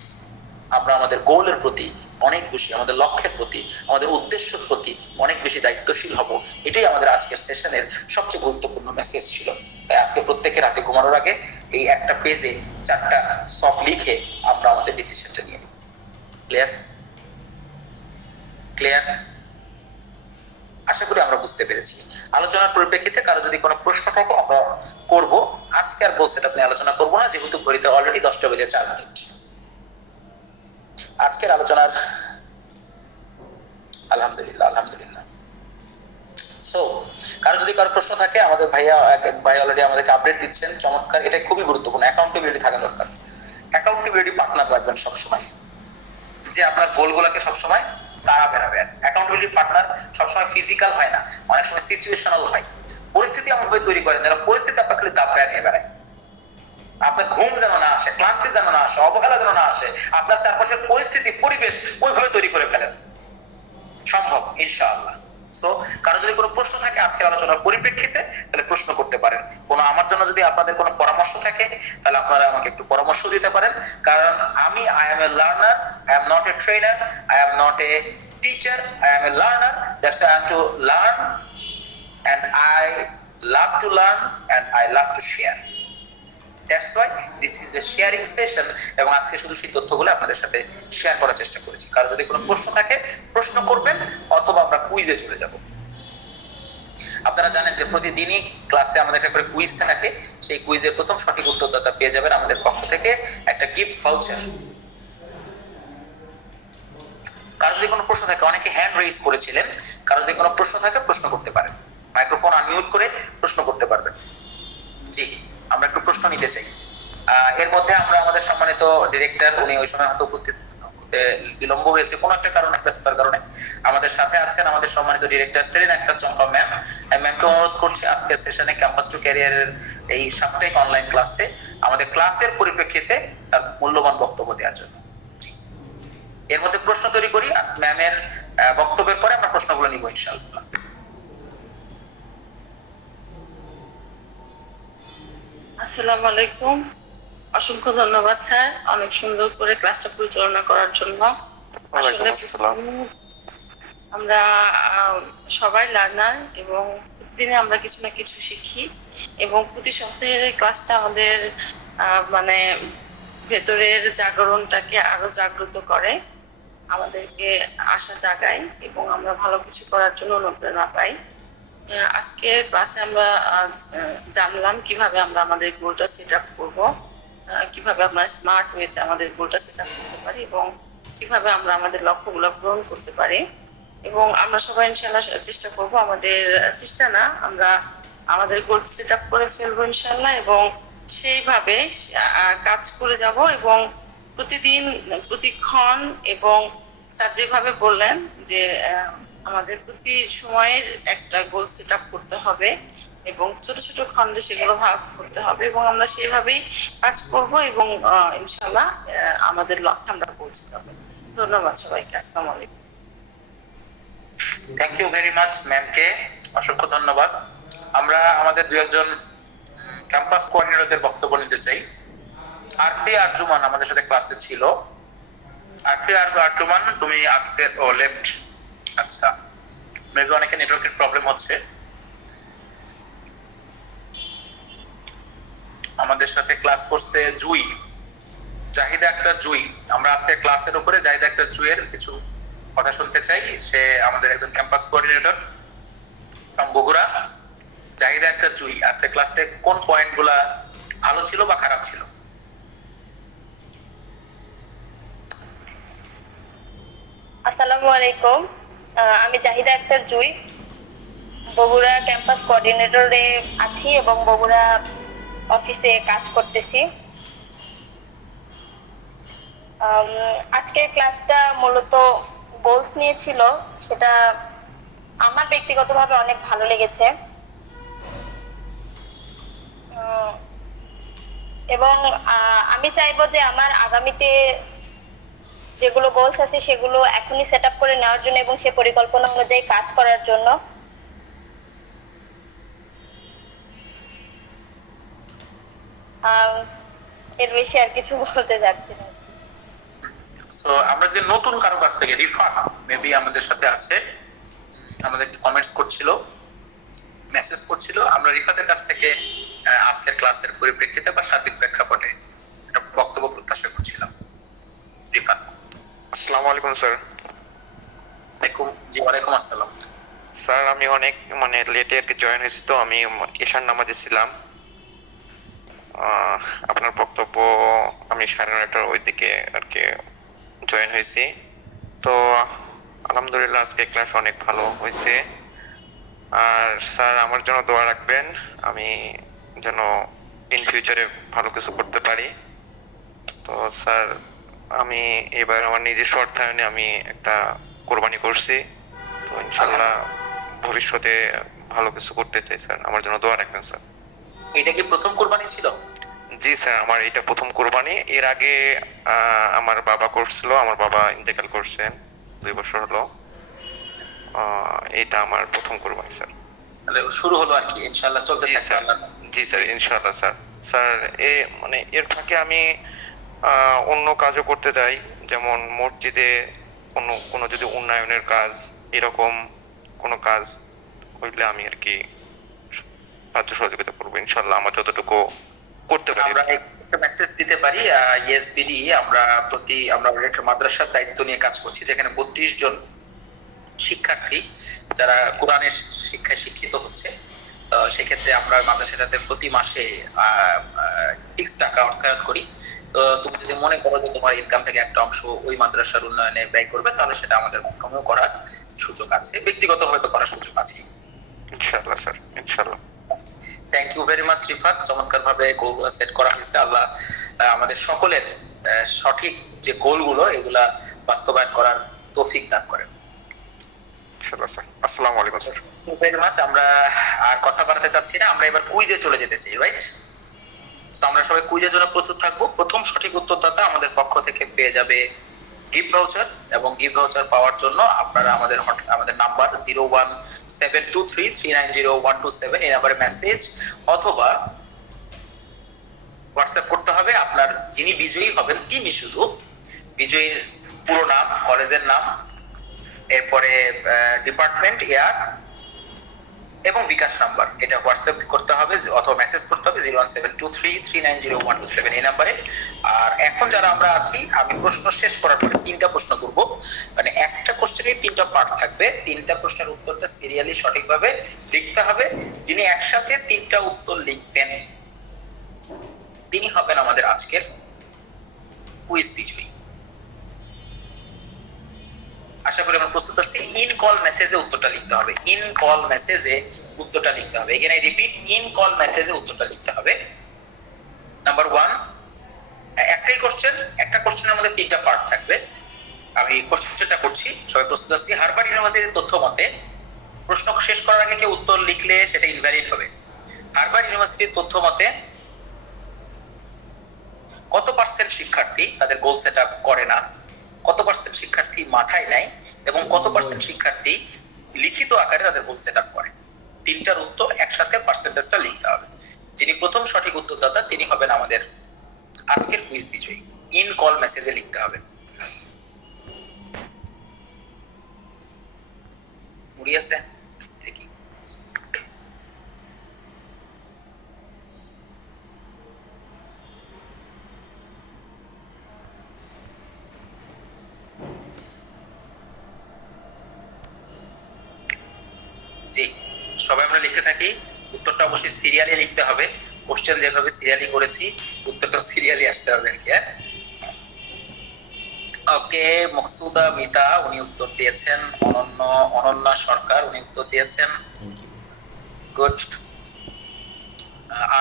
আমরা আমাদের গোলের প্রতি অনেক বেশি, আমাদের লক্ষ্যের প্রতি, আমাদের উদ্দেশ্যের প্রতি অনেক বেশি দায়িত্বশীল হব। এটাই আমাদের আজকের সেশনের সবচেয়ে গুরুত্বপূর্ণ মেসেজ ছিল। তাই আজকে প্রত্যেকে রাতে ঘুমানোর আগে এই একটা পেজে 4টা সব লিখে আমরা আমাদের ডিসিশনটা নিয়ে নিই। ক্লিয়ার? ক্লিয়ার? আশা করি আমরা বুঝতে পেরেছি। আলোচনার পরিপ্রেক্ষিতে কারো যদি কোনো প্রশ্ন থাকে আমরা করব। আজকে আর গোল সেটআপ নিয়ে আলোচনা করব না, যেহেতু ঘড়িতে অলরেডি 10টা বেজে 4 মিনিট। আজকের আলোচনার আলহামদুলিল্লাহ। সো কারো যদি কারো প্রশ্ন থাকে, আমাদের ভাই অলরেডি আমাদেরকে আপডেট দিচ্ছেন, চমৎকার। এটা খুবই গুরুত্বপূর্ণ, অ্যাকাউন্টেবিলিটি থাকা দরকার। অ্যাকাউন্টেবিলিটি পার্টনার রাখবেন সবসময়, যে আপনার গোলগুলোকে সবসময় তারা বেরাবে। অ্যাকাউন্টেবিলিটি পার্টনার সবসময় ফিজিক্যাল হয় না, অনেক সময় সিচুয়েশনাল হয়। পরিস্থিতি এমনভাবে তৈরি করেন যেন পরিস্থিতি আপনাকে খালি দাবড়ায় নিয়ে বেড়ায়। আপনার ঘুম যেন না আসে, ক্লান্তি যেন না আসে, অবহেলা যেন না আসে। আপনার চারপাশের পরিস্থিতি, পরিবেশ ওইভাবে তৈরি করে ফেলেন। সম্ভব ইনশাআল্লাহ। সো কারো যদি কোনো প্রশ্ন থাকে আজকের আলোচনার পরিপ্রেক্ষিতে, তাহলে প্রশ্ন করতে পারেন। আমার জন্য যদি আপনাদের কোনো পরামর্শ থাকে, তাহলে আপনারা আমাকে একটু পরামর্শ দিতে পারেন। কারণ আমি I M A learner, I am not a trainer, I am not a teacher, I M A learner. That's I am to learn and I love to learn and I love to share. That's why this is a sharing session, এবং আজকে শুধু সেই তথ্যগুলো আপনাদের সাথে শেয়ার করার চেষ্টা করেছি। কারো যদি কোনো প্রশ্ন থাকে প্রশ্ন করবেন, অথবা আমরা কুইজে চলে যাব। আপনারা জানেন যে প্রতিদিনই ক্লাসে আমাদের একটা করে কুইজ থাকে। সেই কুইজের প্রথম সঠিক উত্তরদাতা পেয়ে যাবেন আমাদের পক্ষ থেকে একটা গিফট ভাউচার। কারো যদি কোনো প্রশ্ন থাকে, অনেকে হ্যান্ড রেইজ করেছিলেন, কারো যদি কোনো প্রশ্ন থাকে প্রশ্ন করতে পারেন, মাইক্রোফোন আনমিউট করে প্রশ্ন করতে পারবেন। জি, আমরা একটু প্রশ্ন নিতে চাই। এর মধ্যে আমরা আমাদের সম্মানিত ডিরেক্টর, উনি ওই সময় হয়তো উপস্থিত করতে বিলম্ব হয়েছে কোনো একটা কারণে, ব্যস্ততার কারণে। আমাদের সাথে আছেন আমাদের সম্মানিত ডিরেক্টর সেলিন আক্তার চম্পা ম্যাম। ম্যামকে অনুরোধ করছি আজকের সেশনে ক্যাম্পাস টু ক্যারিয়ারের এই সাপ্তাহিক অনলাইন ক্লাসে আমাদের ক্লাসের পরিপ্রেক্ষিতে তার মূল্যবান বক্তব্য দেওয়ার জন্য। এর মধ্যে প্রশ্ন তৈরি করি, আজ ম্যামের বক্তব্যের পরে আমরা প্রশ্নগুলো নিব ইনশাআল্লাহ। আসসালামু আলাইকুম, অসংখ্য ধন্যবাদ স্যার অনেক সুন্দর করে ক্লাসটা পরিচালনা করার জন্য। আসলে আমরা সবাই লার্নার এবং প্রতিদিনে আমরা কিছু না কিছু শিখি এবং প্রতি সপ্তাহের ক্লাসটা আমাদের মানে ভেতরের জাগরণটাকে আরো জাগ্রত করে, আমাদেরকে আশা জাগায় এবং আমরা ভালো কিছু করার জন্য অনুপ্রেরণা পাই। আজকের ক্লাসে আমরা জানলাম কিভাবে আমরা আমাদের গোলটা সেট আপ করবো, কিভাবে আমরা স্মার্ট ওয়েতে আমাদের গোলটা সেট আপ করতে পারি এবং কিভাবে আমরা আমাদের লক্ষ্যগুলো পূরণ করতে পারি। এবং আমরা সবাই ইনশাল্লাহ চেষ্টা করব, আমাদের চেষ্টা না, আমরা আমাদের গোল সেট আপ করে ফেলবো ইনশাল্লাহ এবং সেইভাবে কাজ করে যাব এবং প্রতিদিন প্রতিক্ষণ এবং স্যার যেভাবে বললেন যে আমাদের প্রতি সময়ের একটা গোল সেট আপ করতে হবে এবং ছোট ছোট খণ্ডে সেগুলো ভাগ করতে হবে এবং আমরা সেভাবেই কাজ করব এবং ইনশাল্লাহ আমাদের লক্ষ্যে আমরা পৌঁছে যাবো। ধন্যবাদ সবাইকে। আসসালামু আলাইকুম। থ্যাংক ইউ ভেরি মাচ ম্যামকে, অসংখ্য ধন্যবাদ। আমরা আমাদের দু একজন ক্যাম্পাস কোঅর্ডিনেটরদের বক্তব্য নিতে চাই। আরপি আরজুমান আমাদের সাথে ক্লাসে ছিল। আরপি আরজুমান, তুমি আজকে লেফট, আচ্ছা মেবি অনেকে নেটওয়ার্কের প্রবলেম হচ্ছে। আমাদের সাথে ক্লাস করছে জুই, জাহিদা আক্তার জুই। আমরা আজকে ক্লাসের উপরে জাহিদা আক্তার জুইয়ের কিছু কথা শুনতে চাই। সে আমাদের একজন campus coordinator from Bogura. Zahida Akhtar Jui, আজকে ক্লাসে কোন পয়েন্টগুলা ভালো ছিল বা খারাপ ছিল? আসসালামু আলাইকুম, আমি জাহিদা আক্তার জুই, বগুড়া ক্যাম্পাস কোঅর্ডিনেটরে আছি এবং বগুড়া অফিসে কাজ করতেছি। আজকের ক্লাসটা মূলত গোলস নিয়ে ছিল, সেটা আমার ব্যক্তিগতভাবে অনেক ভালো লেগেছে এবং আমি চাইবো যে আমার আগামীতে যেগুলো গোলস আছে সেগুলো এখনই সেট আপ করে নেওয়ার জন্য এবং সে পরিকল্পনা অনুযায়ী কাজ করার জন্য। এর বেশি আর কিছু বলতে যাচ্ছি না। সো আমরা যদি নতুন কারো কাছ থেকে, রিফা মেবি আমাদের সাথে আছে, আমাদেরকে কমেন্টস করছিল, মেসেজ করছিল, আমরা রিফাতের কাছ থেকে আজকের ক্লাসের পরিপ্রেক্ষিতে বা সার্বিক প্রেক্ষাপটে একটা বক্তব্য প্রত্যাশা করছিলাম। রিফাত। আসসালামু আলাইকুম স্যার। জি ওয়ালাইকুম আসসালাম। স্যার আমি অনেক লেটে আর কি জয়েন হয়েছি, তো আমি ঈশান নামাজে ছিলাম। আপনার বক্তব্য আমি 9:30টার ওই দিকে আর কি জয়েন হয়েছি। তো আলহামদুলিল্লাহ আজকে ক্লাস অনেক ভালো হয়েছে। আর স্যার আমার জন্য দোয়া রাখবেন, আমি যেন ইন ফিউচারে ভালো কিছু করতে পারি। তো স্যার আমি এবার আমার নিজের অর্থায়নে আমি একটা কোরবানি করছি, তো ইনশাআল্লাহ ভবিষ্যতে ভালো কিছু করতে চাই স্যার, আমার জন্য দোয়া রাখবেন স্যার। এটা কি প্রথম কোরবানি ছিল? জি স্যার, আমার এটা প্রথম কোরবানি। এর আগে আমার বাবা করছিল, আমার বাবা ইন্তেকাল করছেন 2 বছর হলো। এটা আমার প্রথম কোরবানি স্যার। তাহলে শুরু হলো আর কি, ইনশাআল্লাহ চলতে থাকবে আল্লাহ। জি স্যার ইনশাআল্লাহ স্যার। স্যার এর ফাঁকে আমি অন্য কাজও করতে চাই, যেমন মসজিদে কোনো যদি উন্নয়নের কাজ, এরকম কোনো কাজ হইলে আমি আর কি সাহায্য সহযোগিতা করবো ইনশাআল্লাহ, আমার যতটুকু করতে পারি। আমরা একটা মেসেজ দিতে পারি, ইএসবিডি আমরা একটা মাদ্রাসার দায়িত্ব নিয়ে কাজ করছি, যেখানে 32 জন শিক্ষার্থী যারা কোরআনের শিক্ষায় শিক্ষিত হচ্ছে। সেক্ষেত্রে আমরা মাদ্রাসাটাতে প্রতি মাসে ফিক্স টাকা অর্থায়ন করি। তো তুমি যদি মনে করো যে তোমার ইনকাম থেকে একটা অংশ ওই মাদ্রাসার উন্নয়নে ব্যয় করবে, তাহলে সেটা আমাদের মাধ্যমেও করার সুযোগ আছে, ব্যক্তিগতভাবে তো করার সুযোগ আছে ইনশাআল্লাহ স্যার ইনশাআল্লাহ। Thank you very much Rifat, চমৎকার ভাবে গোলগুলো সেট করা হয়েছে। আল্লাহ আমাদের সকলের সঠিক যে গোলগুলো এগুলা বাস্তবায়ন করার তৌফিক দান করেন। ইনশাআল্লাহ স্যার। আসসালামু আলাইকুম স্যার। Very much. আমরা আর কথা বাড়াতে চাচ্ছি না, আমরা এবার কুইজে চলে যেতে চাই, রাইট? সো আমরা সবাই কুইজের জন্য প্রস্তুত থাকবো। প্রথম সঠিক উত্তরদাতা আমাদের পক্ষ থেকে পেয়ে যাবে গিফট ভাউচার, এবং গিফট ভাউচার পাওয়ার জন্য আপনারা আমাদের নাম্বার 01723390127 এই নাম্বারে মেসেজ অথবা হোয়াটসঅ্যাপ করতে হবে। আপনার যিনি বিজয়ী হবেন তিনি শুধু বিজয়ীর পুরো নাম, কলেজের নাম, এরপরে ডিপার্টমেন্ট, ইয়ার এবং বিকাশ নাম্বার এটা হোয়াটসঅ্যাপ করতে হবে অথবা মেসেজ করতে হবে 01723390127 এই নাম্বারে। আর এখন যারা আমরা আছি, আমি প্রশ্ন শেষ করার পরে 3টা প্রশ্ন করব, মানে একটা কোশ্চেনের 3টা পার্ট থাকবে। 3টা প্রশ্নের উত্তরটা সিরিয়ালি সঠিকভাবে লিখতে হবে। যিনি একসাথে 3টা উত্তর লিখবেন তিনি হবেন আমাদের আজকের কুইজ বিজয়ী। আশা করি আমরা প্রস্তুত আছি। ইন কল মেসেজে উত্তরটা লিখতে হবে, ইন কল মেসেজে উত্তরটা লিখতে হবে। এখানে রিপিট, ইন কল মেসেজে উত্তরটা লিখতে হবে। নাম্বার 1, একটাই কোশ্চেন, একটা কোশ্চেনের মধ্যে 3টা পার্ট থাকবে। আমি কোশ্চেনটা করছি, সবাই প্রস্তুত আছি। হার্ভার্ড ইউনিভার্সিটির তথ্য মতে প্রশ্ন শেষ করার আগে কেউ উত্তর লিখলে সেটা ইনভ্যালিড হবে। হার্ভার্ড ইউনিভার্সিটির তথ্য মতে কত পার্সেন্ট শিক্ষার্থী তাদের গোল সেট আপ করে না, কত পার্সেন্ট শিক্ষার্থী মাথায় নেয়, এবং কত পার্সেন্ট শিক্ষার্থী লিখিত আকারে তাদের গোল সেট আপ করে? 3টার উত্তর একসাথে পার্সেন্টেজটা লিখতে হবে। যিনি প্রথম সঠিক উত্তরদাতা তিনি হবেন আমাদের আজকের কুইজ বিজয়ী। ইন কল মেসেজে লিখতে হবে। মুড়ি আছে? এটা কি? জি, সবাই আমরা লিখতে থাকি। উত্তরটা অবশ্যই সিরিয়ালি লিখতে হবে। কোশ্চেন যেভাবে সিরিয়ালি করেছি উত্তরটা সিরিয়ালি আসতে হবে আর কি। ওকে, মকসুদা মিতা উনি উত্তর দিয়েছেন। অনন্যা সরকার উনি উত্তর দিয়েছেন। গুড।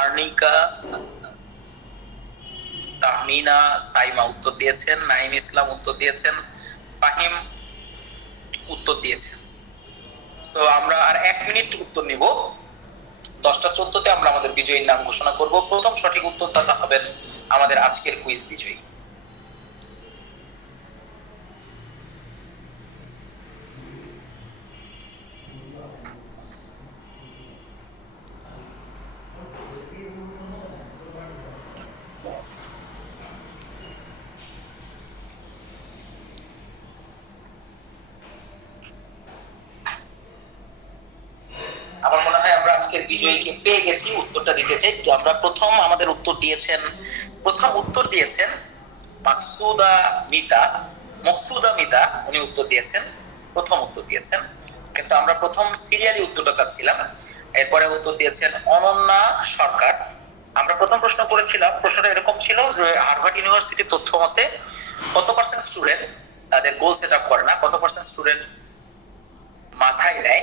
আর্নিকা, তাহমিনা, সাইমা উত্তর দিয়েছেন। নাইম ইসলাম উত্তর দিয়েছেন। ফাহিম উত্তর দিয়েছেন। সো আমরা আর 1 মিনিট উত্তর নিব। 10টা 14তে আমরা আমাদের বিজয়ীর নাম ঘোষণা করব। প্রথম সঠিক উত্তরদাতা হবেন আমাদের আজকের কুইজ বিজয়ী। আমার মনে হয় আমরা আজকের বিজয়ীকে পেয়ে গেছি। উত্তরটা দিতে চাই। আমরা প্রথম উত্তর দিয়েছেন মকসুদা মিতা উনি উত্তর দিয়েছেন, প্রথম উত্তর দিয়েছেন। কিন্তু আমরা প্রথম সিরিয়ালি উত্তরটা চাচ্ছিলাম। এরপরে উত্তর দিয়েছেন অনন্যা সরকার। আমরা প্রথম প্রশ্ন করেছিলাম, প্রশ্নটা এরকম ছিল যে হার্ভার্ড ইউনিভার্সিটির তথ্য মতে কত পার্সেন্ট স্টুডেন্ট তাদের গোল সেট আপ করে না, কত পার্সেন্ট স্টুডেন্ট মাথায় নেয়,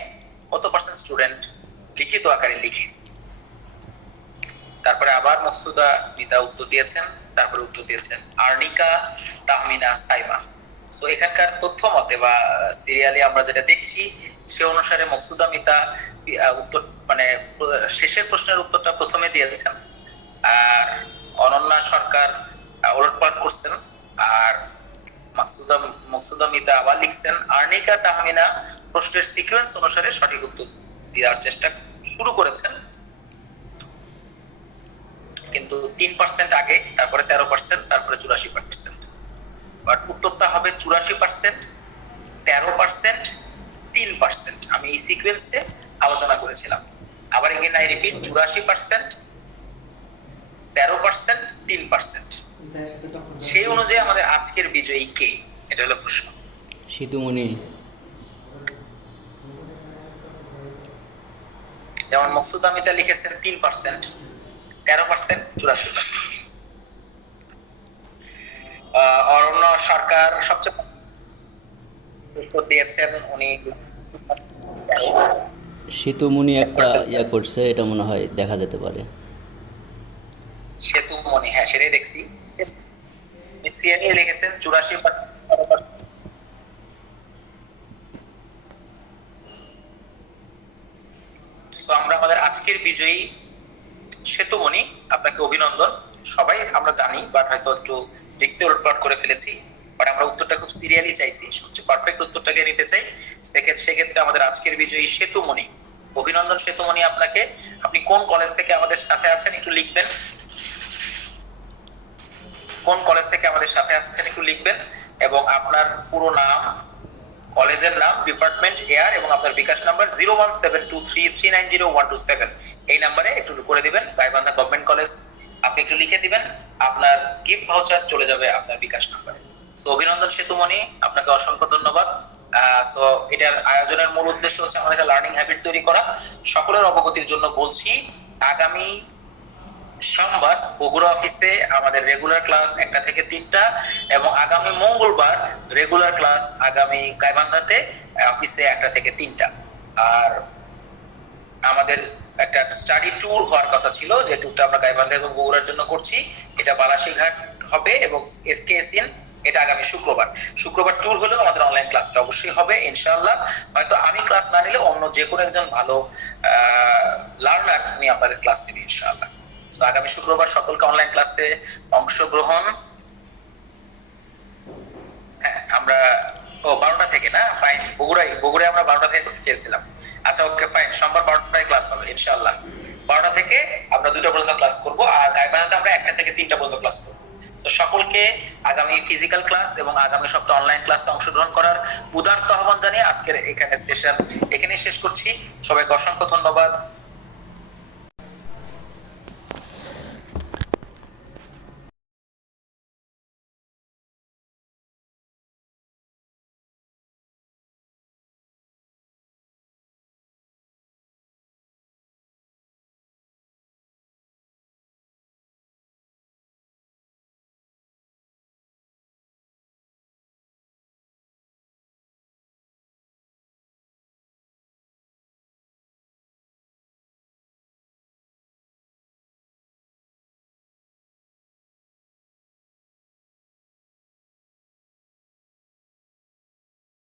কত পার্সেন্ট স্টুডেন্ট লিখিত আকারে লিখে। তারপরে আবার মকসুদা মিতা উত্তর দিয়েছেন, তারপরে উত্তর দিয়েছেন আর্নিকা, তাহমিনা, সাইমা। সো এখানকার তথ্য মতে বা সিরিয়ালি আমরা যেটা দেখছি সে অনুসারে মকসুদা মিতা উত্তর মানে শেষের প্রশ্নের উত্তরটা প্রথমে দিয়েছেন, আর অনন্যা সরকার ওলটপালট করছেন, আর মকসুদা মিতা আবার লিখছেন। আর্নিকা, তাহমিনা প্রশ্নের সিকোয়েন্স অনুসারে সঠিক উত্তর দেওয়ার চেষ্টা শুরু করেছেন, কিন্তু 3% আগে, তারপরে 13%, তারপরে 84%। বাট উত্তরটা হবে 84%, 13%, 3%। আমি এই সিকোয়েন্সে আলোচনা করেছিলাম। আবার এগেইন আই রিপিট, 84%, 13%, 3%। সেই অনুযায়ী আমাদের আজকের বিজয়ী কে, এটা হলো প্রশ্ন। সিতুমণি। যেমন মকসুদা মিতা লিখেছেন 3%, 13%, 84%। অরণ্য সরকার সবচেয়ে উত্তর দিয়েছেন, উনি সিতুমণি একটা করছে, এটা মনে হয় দেখা যেতে পারে। সেতুমণি, হ্যাঁ সেটাই দেখছি। সিএনই লিখেছেন 84। সো আমরা আমাদের আজকের বিজয়ী সেতুমণি, আপনাকে অভিনন্দন। সবাই আমরা জানি, বাট হয়তো একটু লিখতে উলটপালট করে ফেলেছি, বাট আমরা উত্তরটা খুব সিরিয়ালি চাইছি, সবচেয়ে পারফেক্ট উত্তরটাকে নিতে চাই। সেক্ষেত্রে আমাদের আজকের বিজয়ী সেতুমণি, অভিনন্দন সেতুমণি আপনাকে। আপনি কোন কলেজ থেকে আমাদের সাথে আছেন একটু লিখবেন, কোন কলেজ থেকে আমাদের সাথে আছেন একটু লিখবেন, এবং আপনার পুরো নাম, কলেজের নাম, ডিপার্টমেন্ট, এয়ার, এবং আপনার বিকাশ নাম্বার 01723390127 এই নাম্বারে একটু করে দিবেন। গাইবান্ধা গভর্নমেন্ট কলেজ আপনি একটু লিখে দিবেন, আপনার গিফট ভাউচার চলে যাবে আপনার বিকাশ নাম্বারে। সো অভিনন্দন সেতুমণি, আপনাকে অসংখ্য ধন্যবাদ। সো এটার আয়োজনের মূল উদ্দেশ্য হচ্ছে আমাদের একটা লার্নিং হ্যাবিট তৈরি করা। সকলের অবগতির জন্য বলছি, আগামী সোমবার বগুড়া অফিসে আমাদের রেগুলার ক্লাস 1টা থেকে 3টা, এবং আগামী মঙ্গলবার রেগুলার ক্লাস আগামী গাইবান্ধাতে অফিসে 1টা থেকে 3টা। আর আমাদের একটা স্টাডি ট্যুর হওয়ার কথা ছিল, যে ট্যুরটা আমরা গাইবান্ধা এবং বগুড়ার জন্য করছি। এটা বালাসীঘাট হবে এবং এসকেএসএন, এটা আগামী শুক্রবার ট্যুর হলেও আমাদের অনলাইন ক্লাসটা অবশ্যই হবে ইনশাআল্লাহ। হয়তো আমি ক্লাস না নিলে অন্য যে কোনো একজন ভালো লার্নার নিয়ে আপনাদের ক্লাস নেবে ইনশাআল্লাহ। সো আগামী শুক্রবার সকলকে অনলাইন ক্লাসে অংশগ্রহণ। হ্যাঁ, আমরা 12টা থেকে না, ফাইন, বগুড়ায় আমরা 12টা থেকে করতে চেয়েছিলাম। আচ্ছা, ওকে, ফাইন, সোমবার 12টায় ক্লাস হবে ইনশাআল্লাহ। 12টা থেকে আমরা 2টা পর্যন্ত ক্লাস করব, আর গাইবান্ধাতে আমরা 1টা থেকে 3টা পর্যন্ত ক্লাস করব। তো সকলকে আগামী ফিজিক্যাল ক্লাস এবং আগামী সপ্তাহে অনলাইন ক্লাসে অংশগ্রহণ করার উদারত আহ্বান জানিয়ে আজকের এখানে সেশন এখানেই শেষ করছি। সবাইকে অসংখ্য ধন্যবাদ।